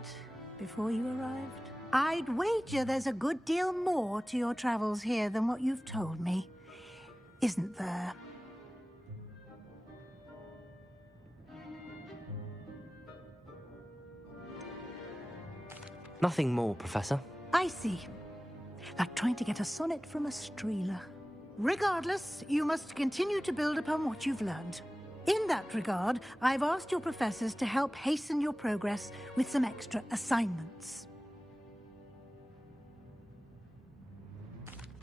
before you arrived. I'd wager there's a good deal more to your travels here than what you've told me. isn't there? Nothing more, Professor. I see. Like trying to get a sonnet from a streeler. Regardless, you must continue to build upon what you've learned. In that regard, I've asked your professors to help hasten your progress with some extra assignments.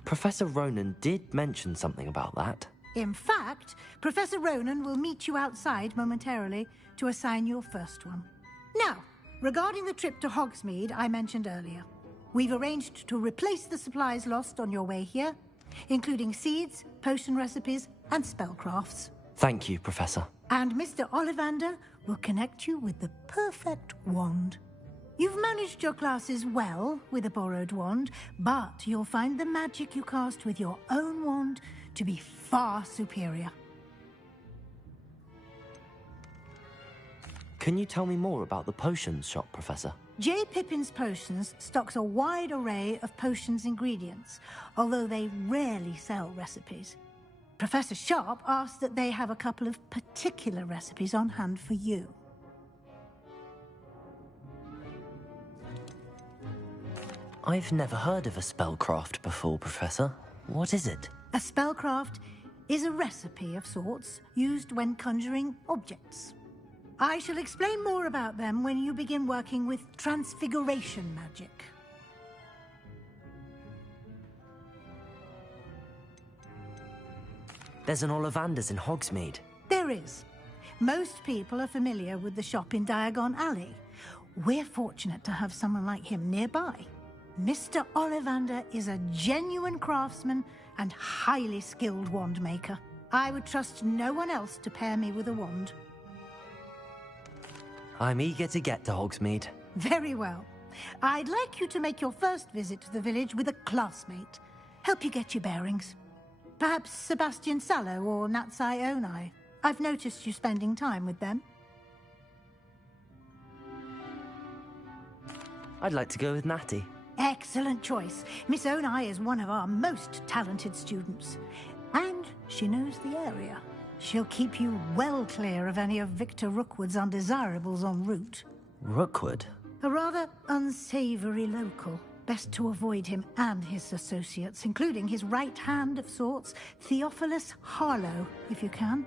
Professor Ronan did mention something about that. In fact, Professor Ronan will meet you outside momentarily to assign your first one. Now, regarding the trip to Hogsmeade I mentioned earlier, we've arranged to replace the supplies lost on your way here, including seeds, potion recipes, and spellcrafts. Thank you, Professor. And Mr. Ollivander will connect you with the perfect wand. You've managed your classes well with a borrowed wand, but you'll find the magic you cast with your own wand to be far superior. Can you tell me more about the potions shop, Professor? J. Pippin's Potions stocks a wide array of potions ingredients, although they rarely sell recipes. Professor Sharp asked that they have a couple of particular recipes on hand for you. I've never heard of a spellcraft before, Professor. What is it? A spellcraft is a recipe of sorts used when conjuring objects. I shall explain more about them when you begin working with transfiguration magic. There's an Ollivander's in Hogsmeade. There is. Most people are familiar with the shop in Diagon Alley. We're fortunate to have someone like him nearby. Mr. Ollivander is a genuine craftsman and highly skilled wand maker. I would trust no one else to pair me with a wand. I'm eager to get to Hogsmeade. Very well. I'd like you to make your first visit to the village with a classmate. Help you get your bearings. Perhaps Sebastian Sallow or Natsai Onai. I've noticed you spending time with them. I'd like to go with Natty. Excellent choice. Miss Onai is one of our most talented students. And she knows the area. She'll keep you well clear of any of Victor Rookwood's undesirables en route. Rookwood? A rather unsavory local. Best to avoid him and his associates, including his right hand of sorts, Theophilus Harlow, if you can.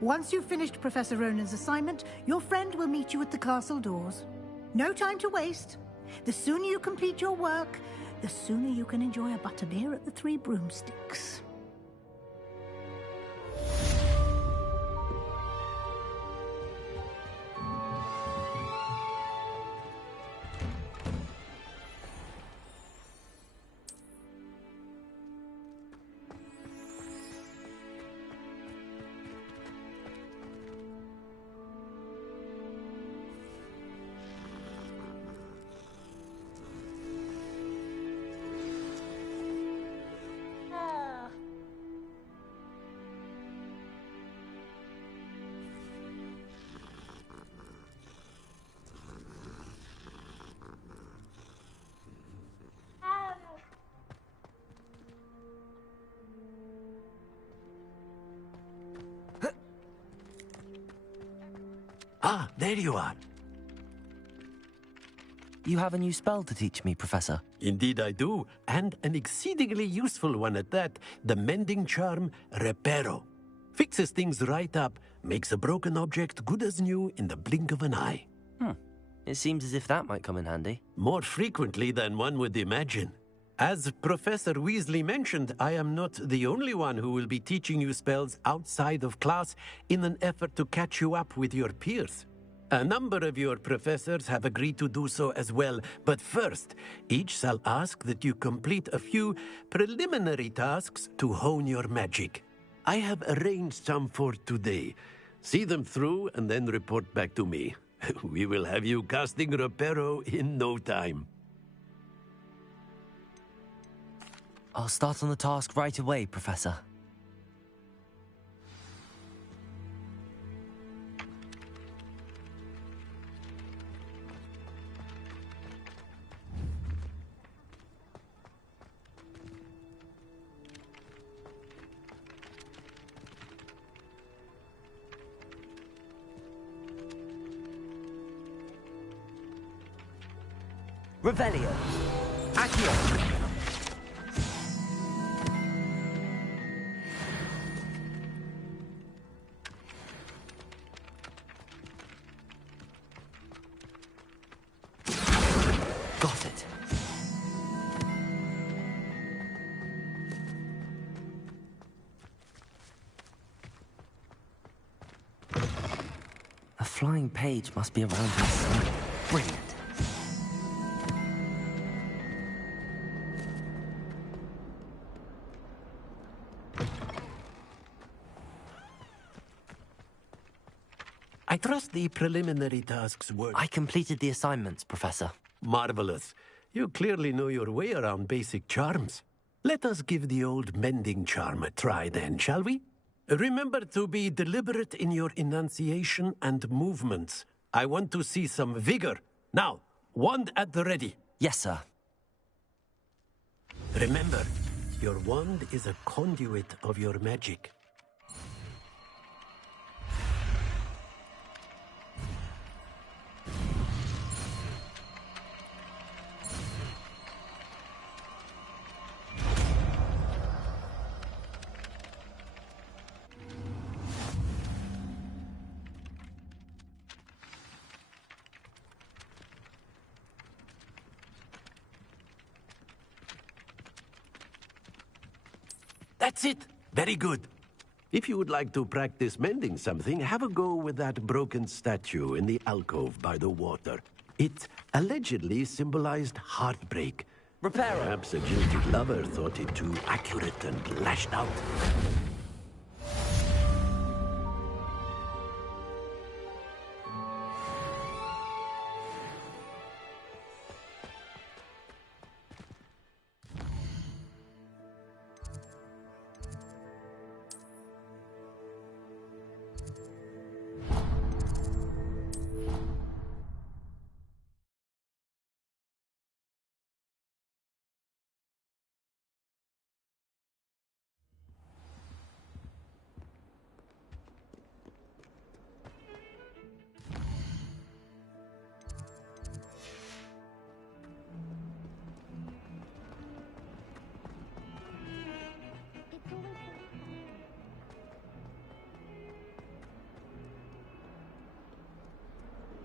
Once you've finished Professor Ronan's assignment, your friend will meet you at the castle doors. No time to waste. The sooner you complete your work, the sooner you can enjoy a butterbeer at the Three Broomsticks. Ah, there you are. You have a new spell to teach me, Professor. Indeed I do, and an exceedingly useful one at that. The mending charm, Reparo. Fixes things right up, makes a broken object good as new in the blink of an eye. It seems as if that might come in handy. More frequently than one would imagine. As Professor Weasley mentioned, I am not the only one who will be teaching you spells outside of class in an effort to catch you up with your peers. A number of your professors have agreed to do so as well, but first, each shall ask that you complete a few preliminary tasks to hone your magic. I have arranged some for today. See them through and then report back to me. We will have you casting Reparo in no time. I'll start on the task right away, Professor. Revelio. Accio. Got it. A flying page must be around here somewhere. Brilliant. I trust the preliminary tasks were... I completed the assignments, Professor. Marvelous. You clearly know your way around basic charms. Let us give the old mending charm a try then, shall we? Remember to be deliberate in your enunciation and movements. I want to see some vigor. Now, wand at the ready. Yes, sir. Remember, your wand is a conduit of your magic. That's it. Very good. If you would like to practice mending something, have a go with that broken statue in the alcove by the water. It allegedly symbolized heartbreak. Repair it. Perhaps a jilted lover thought it too accurate and lashed out.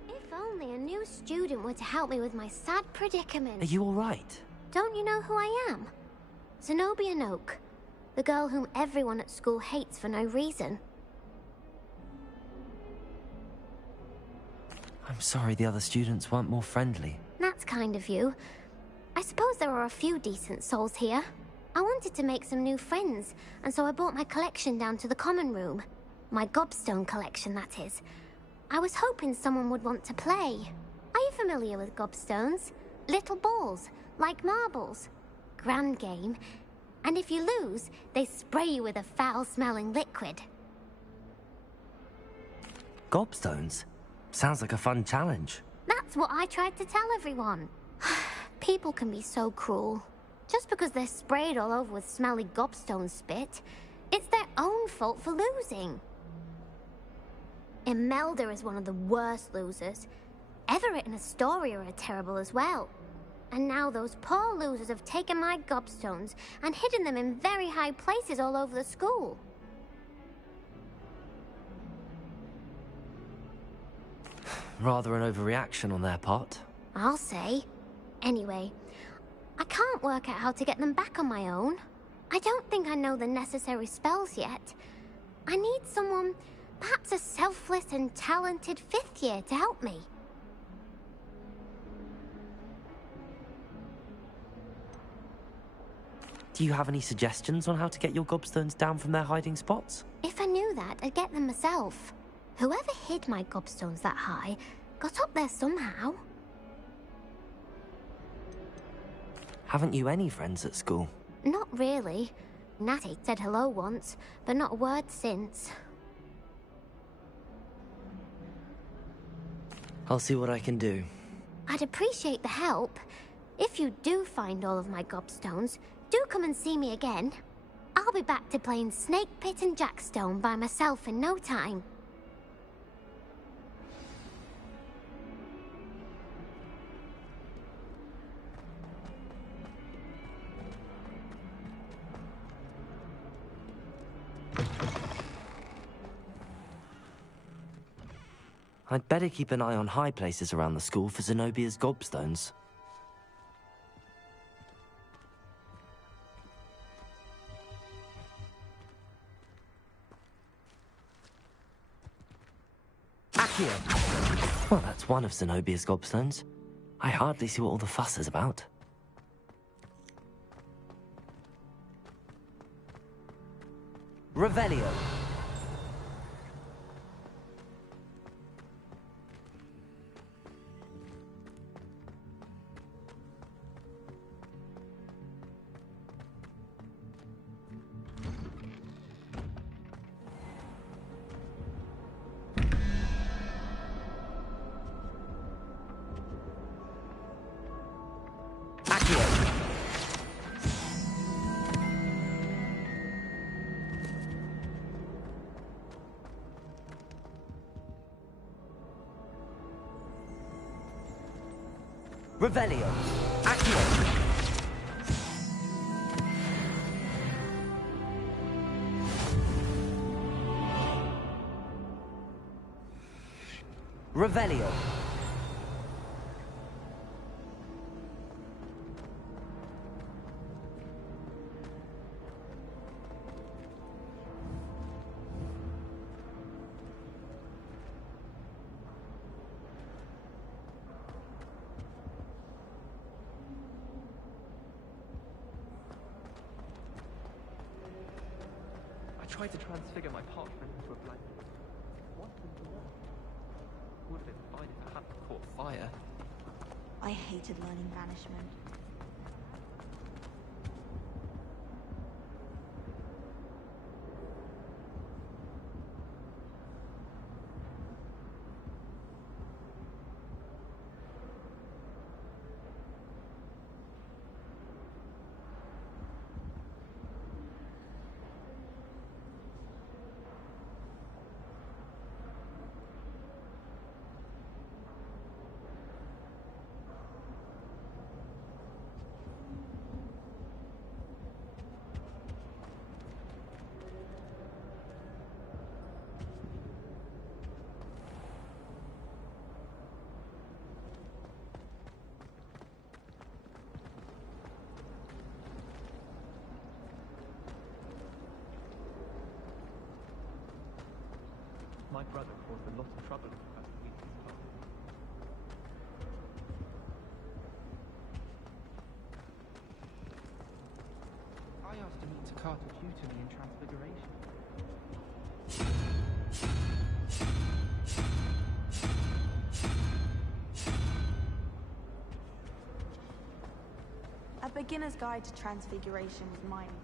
If only a new student were to help me with my sad predicament. Are you all right? Don't you know who I am? Zenobia Noak, the girl whom everyone at school hates for no reason. I'm sorry the other students weren't more friendly. That's kind of you. I suppose there are a few decent souls here. I wanted to make some new friends, and so I brought my collection down to the common room. My gobstone collection, that is. I was hoping someone would want to play. Are you familiar with gobstones? Little balls, like marbles. Grand game. And if you lose, they spray you with a foul-smelling liquid. Gobstones? Sounds like a fun challenge. That's what I tried to tell everyone. People can be so cruel. Just because they're sprayed all over with smelly gobstone spit, it's their own fault for losing. Imelda is one of the worst losers. Everett and Astoria are terrible as well. And now those poor losers have taken my gobstones and hidden them in very high places all over the school. Rather an overreaction on their part. I'll say. Anyway, I can't work out how to get them back on my own. I don't think I know the necessary spells yet. I need someone, perhaps a selfless and talented fifth year to help me. Do you have any suggestions on how to get your gobstones down from their hiding spots? If I knew that, I'd get them myself. Whoever hid my gobstones that high got up there somehow. Haven't you any friends at school? Not really. Natty said hello once, but not a word since. I'll see what I can do. I'd appreciate the help. If you do find all of my gobstones, do come and see me again. I'll be back to playing Snake Pit and Jackstone by myself in no time. I'd better keep an eye on high places around the school for Zenobia's gobstones. Accio! Well, that's one of Zenobia's gobstones. I hardly see what all the fuss is about. Revelio. Revelio. Accio. Revelio. I tried to transfigure my parchment into a blanket. What did you learn? Would have been fine if it hadn't caught fire. I hated learning banishment. My brother caused a lot of trouble in the first week of class. I asked him to cast a tutor me in Transfiguration. A beginner's guide to Transfiguration was mine.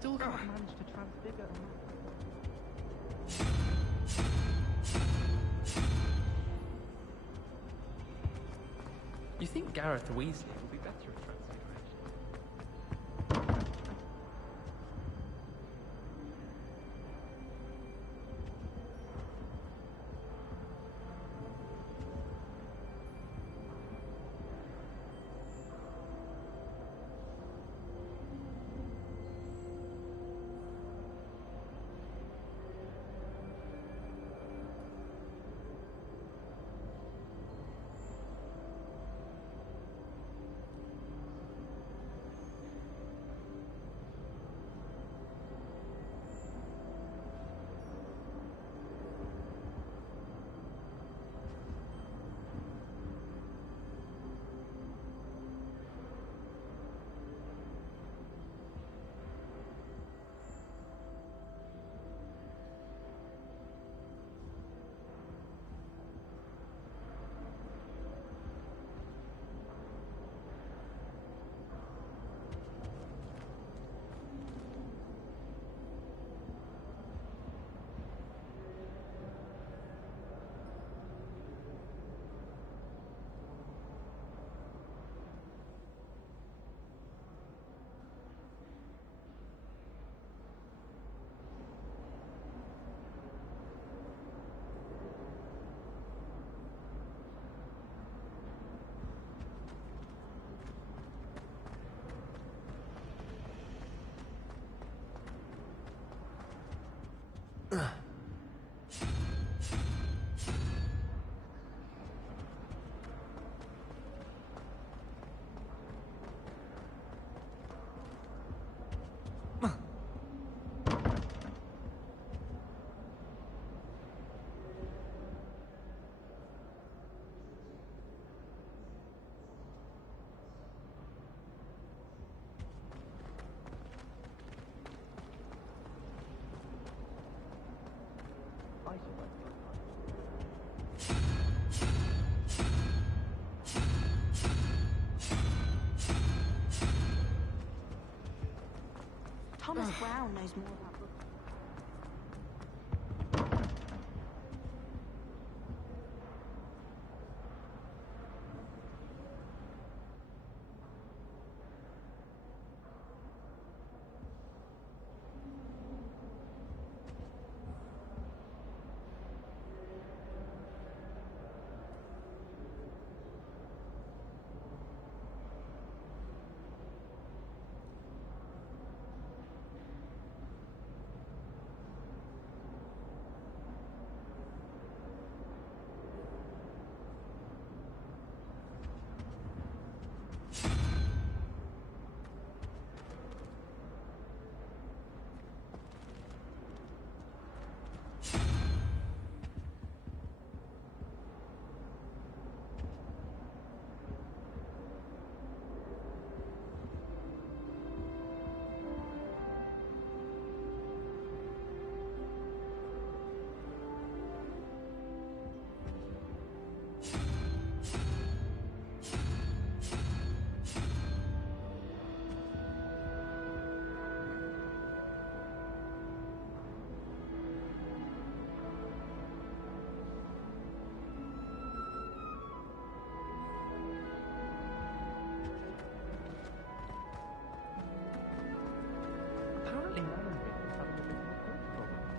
still can't manage to transfigure a man. You think Gareth Weasley will be better at transfiguration? Thomas Brown knows more about books. Apparently, Melonville is having a bit of a growth problem.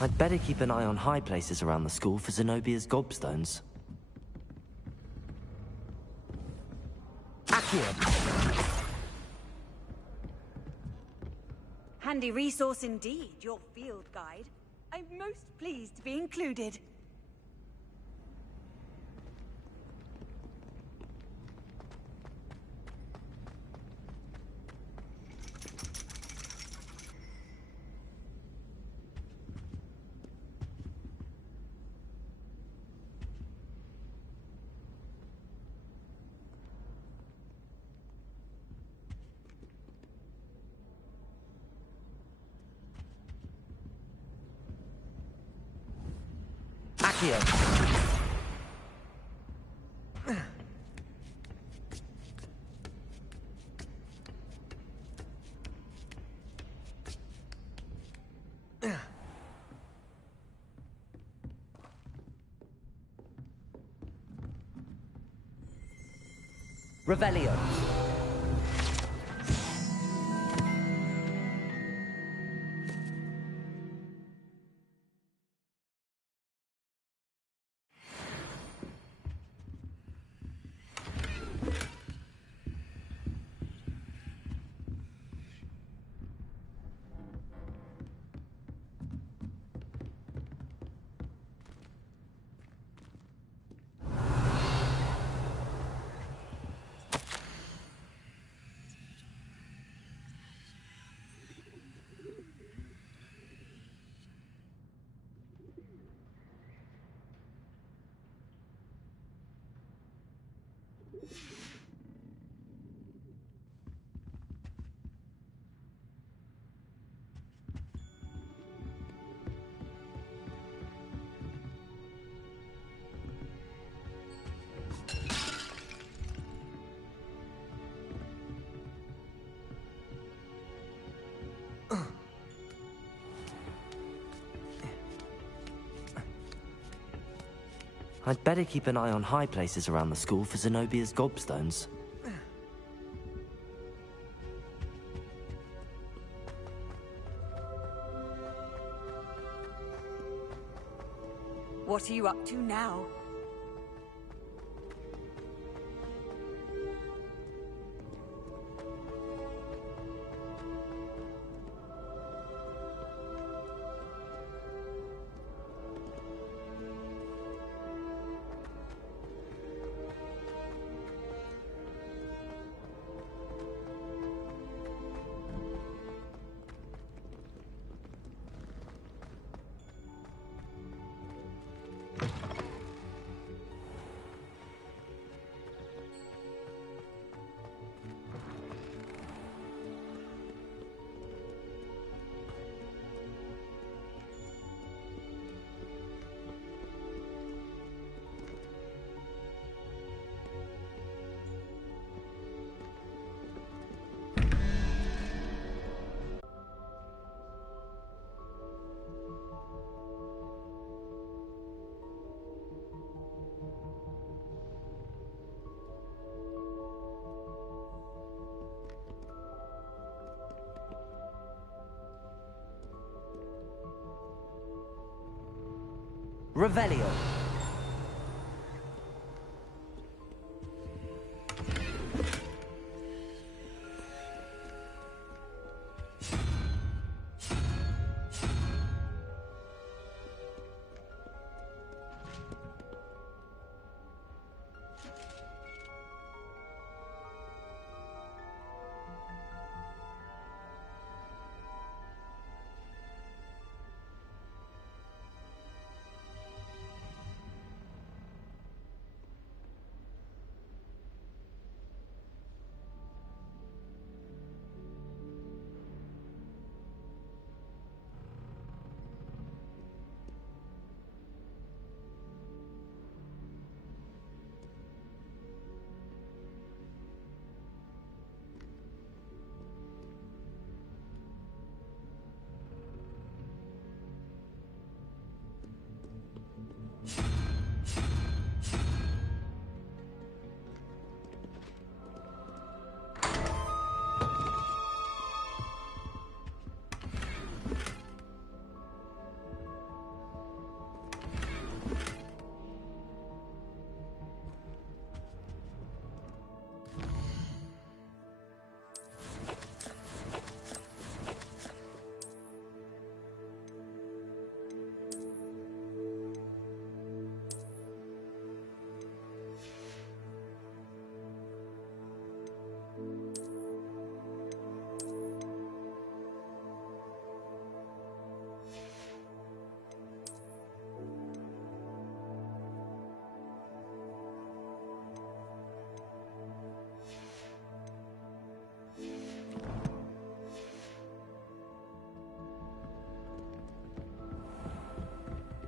I'd better keep an eye on high places around the school for Zenobia's gobstones. Accio. Handy resource indeed, your field guide. I'm most pleased to be included. Accio. Revelio. I'd better keep an eye on high places around the school for Zenobia's gobstones. What are you up to now? Revelio.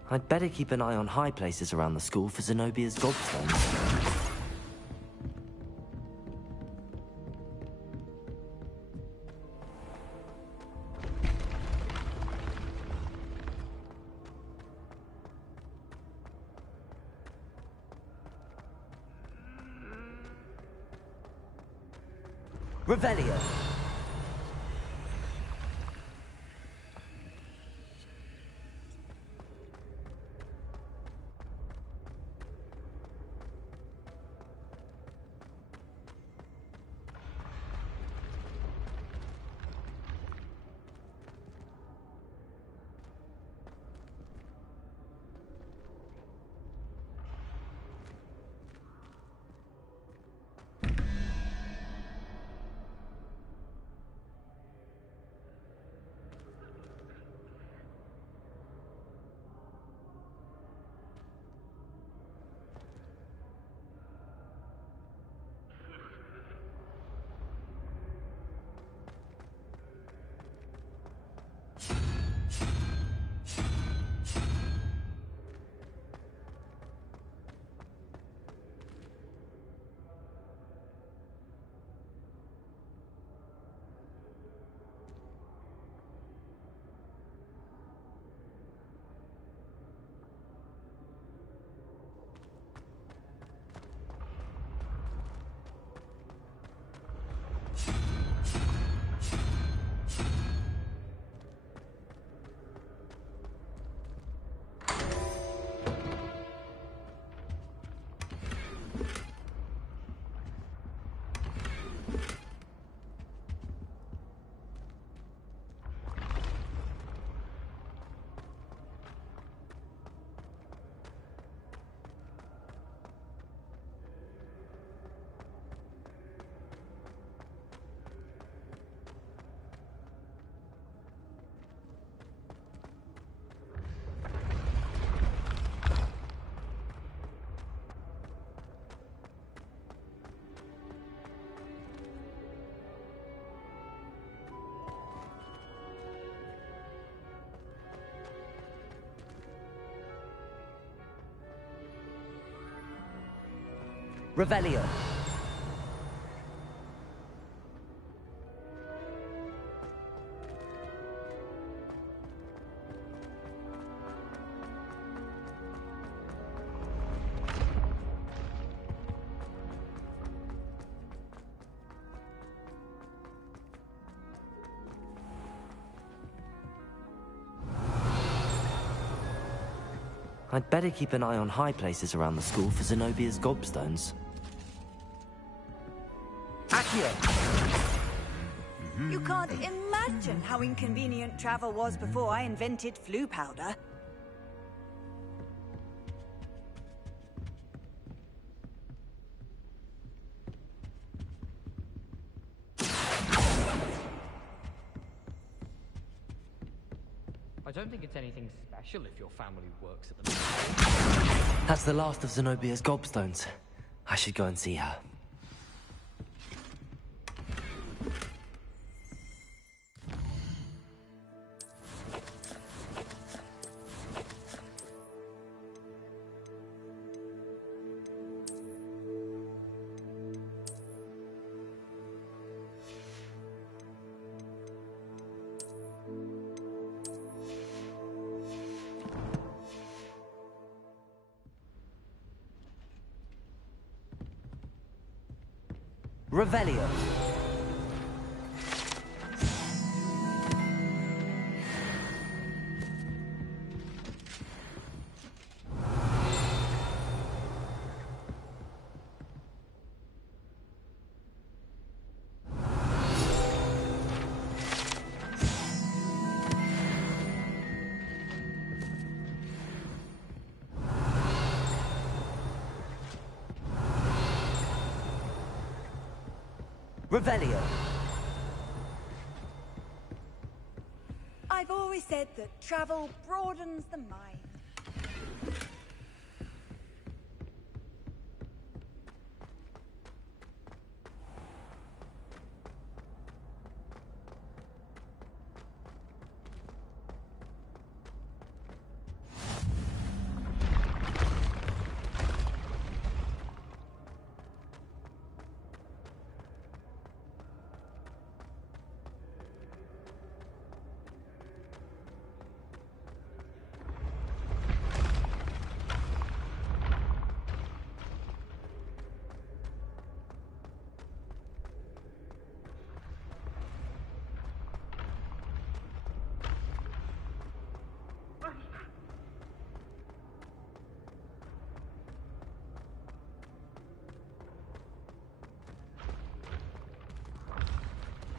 I'd better keep an eye on high places around the school for Zenobia's gobstones. Revelio. Revelio. I'd better keep an eye on high places around the school for Zenobia's gobstones. You can't imagine how inconvenient travel was before I invented flu powder. I don't think it's anything special if your family works at the... That's the last of Zenobia's gobstones. I should go and see her. Revelio. Revelio. I've always said that travel broadens the mind.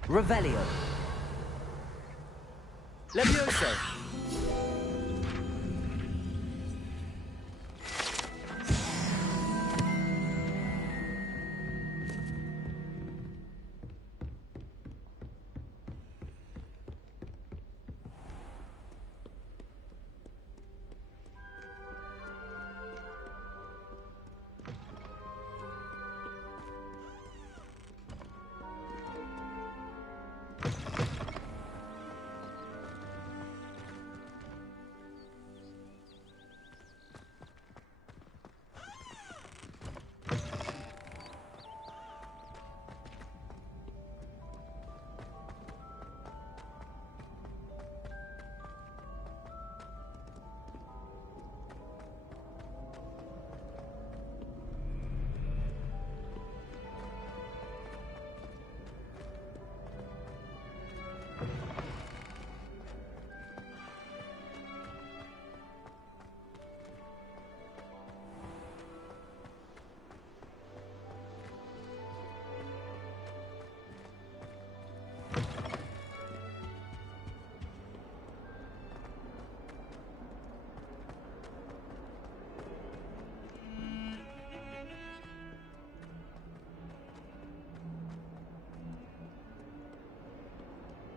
Revelio. Levioso.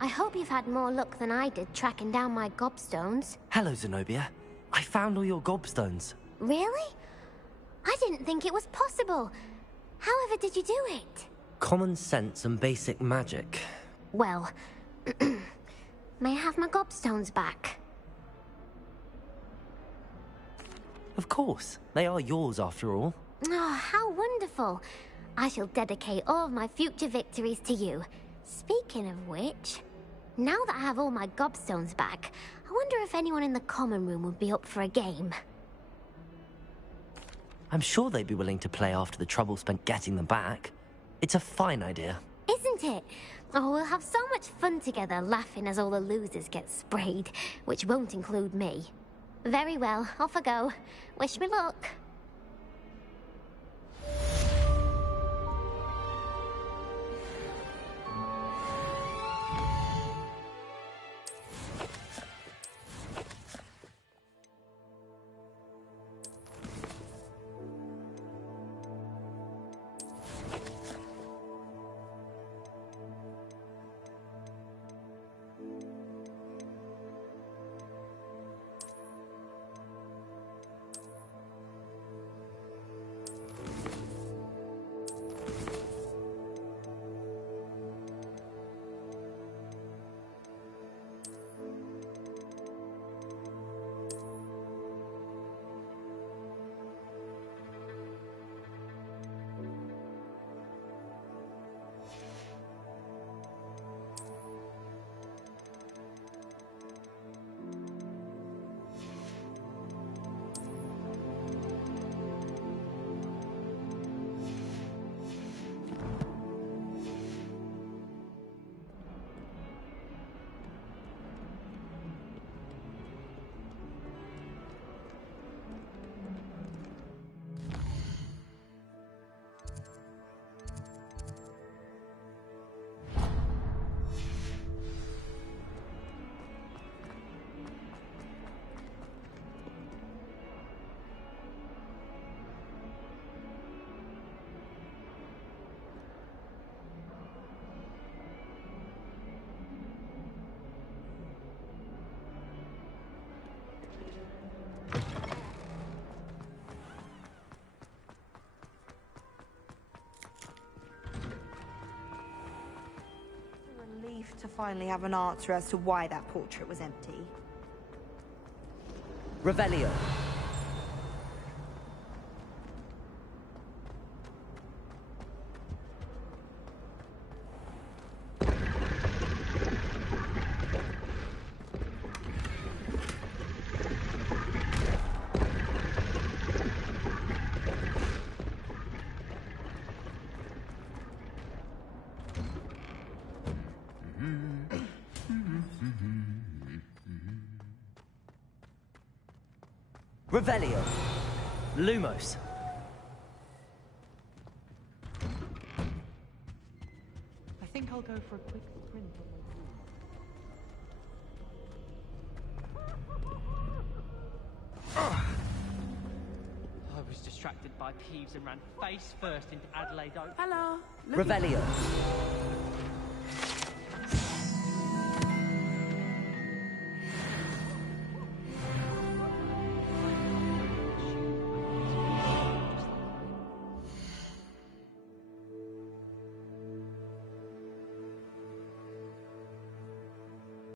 I hope you've had more luck than I did tracking down my gobstones. Hello, Zenobia. I found all your gobstones. Really? I didn't think it was possible. However did you do it? Common sense and basic magic. Well, may I have my gobstones back? Of course. They are yours, after all. Oh, how wonderful. I shall dedicate all of my future victories to you. Speaking of which, now that I have all my gobstones back, I wonder if anyone in the common room would be up for a game. I'm sure they'd be willing to play after the trouble spent getting them back. It's a fine idea. Isn't it? Oh, we'll have so much fun together, laughing as all the losers get sprayed, which won't include me. Very well, off I go. Wish me luck. Relief to finally have an answer as to why that portrait was empty. Revelio. Revelio. Lumos. I think I'll I'll go for a quick sprint on my broom. I was distracted by Peeves and ran face first into Adelaide Oak. Hello. Revelio.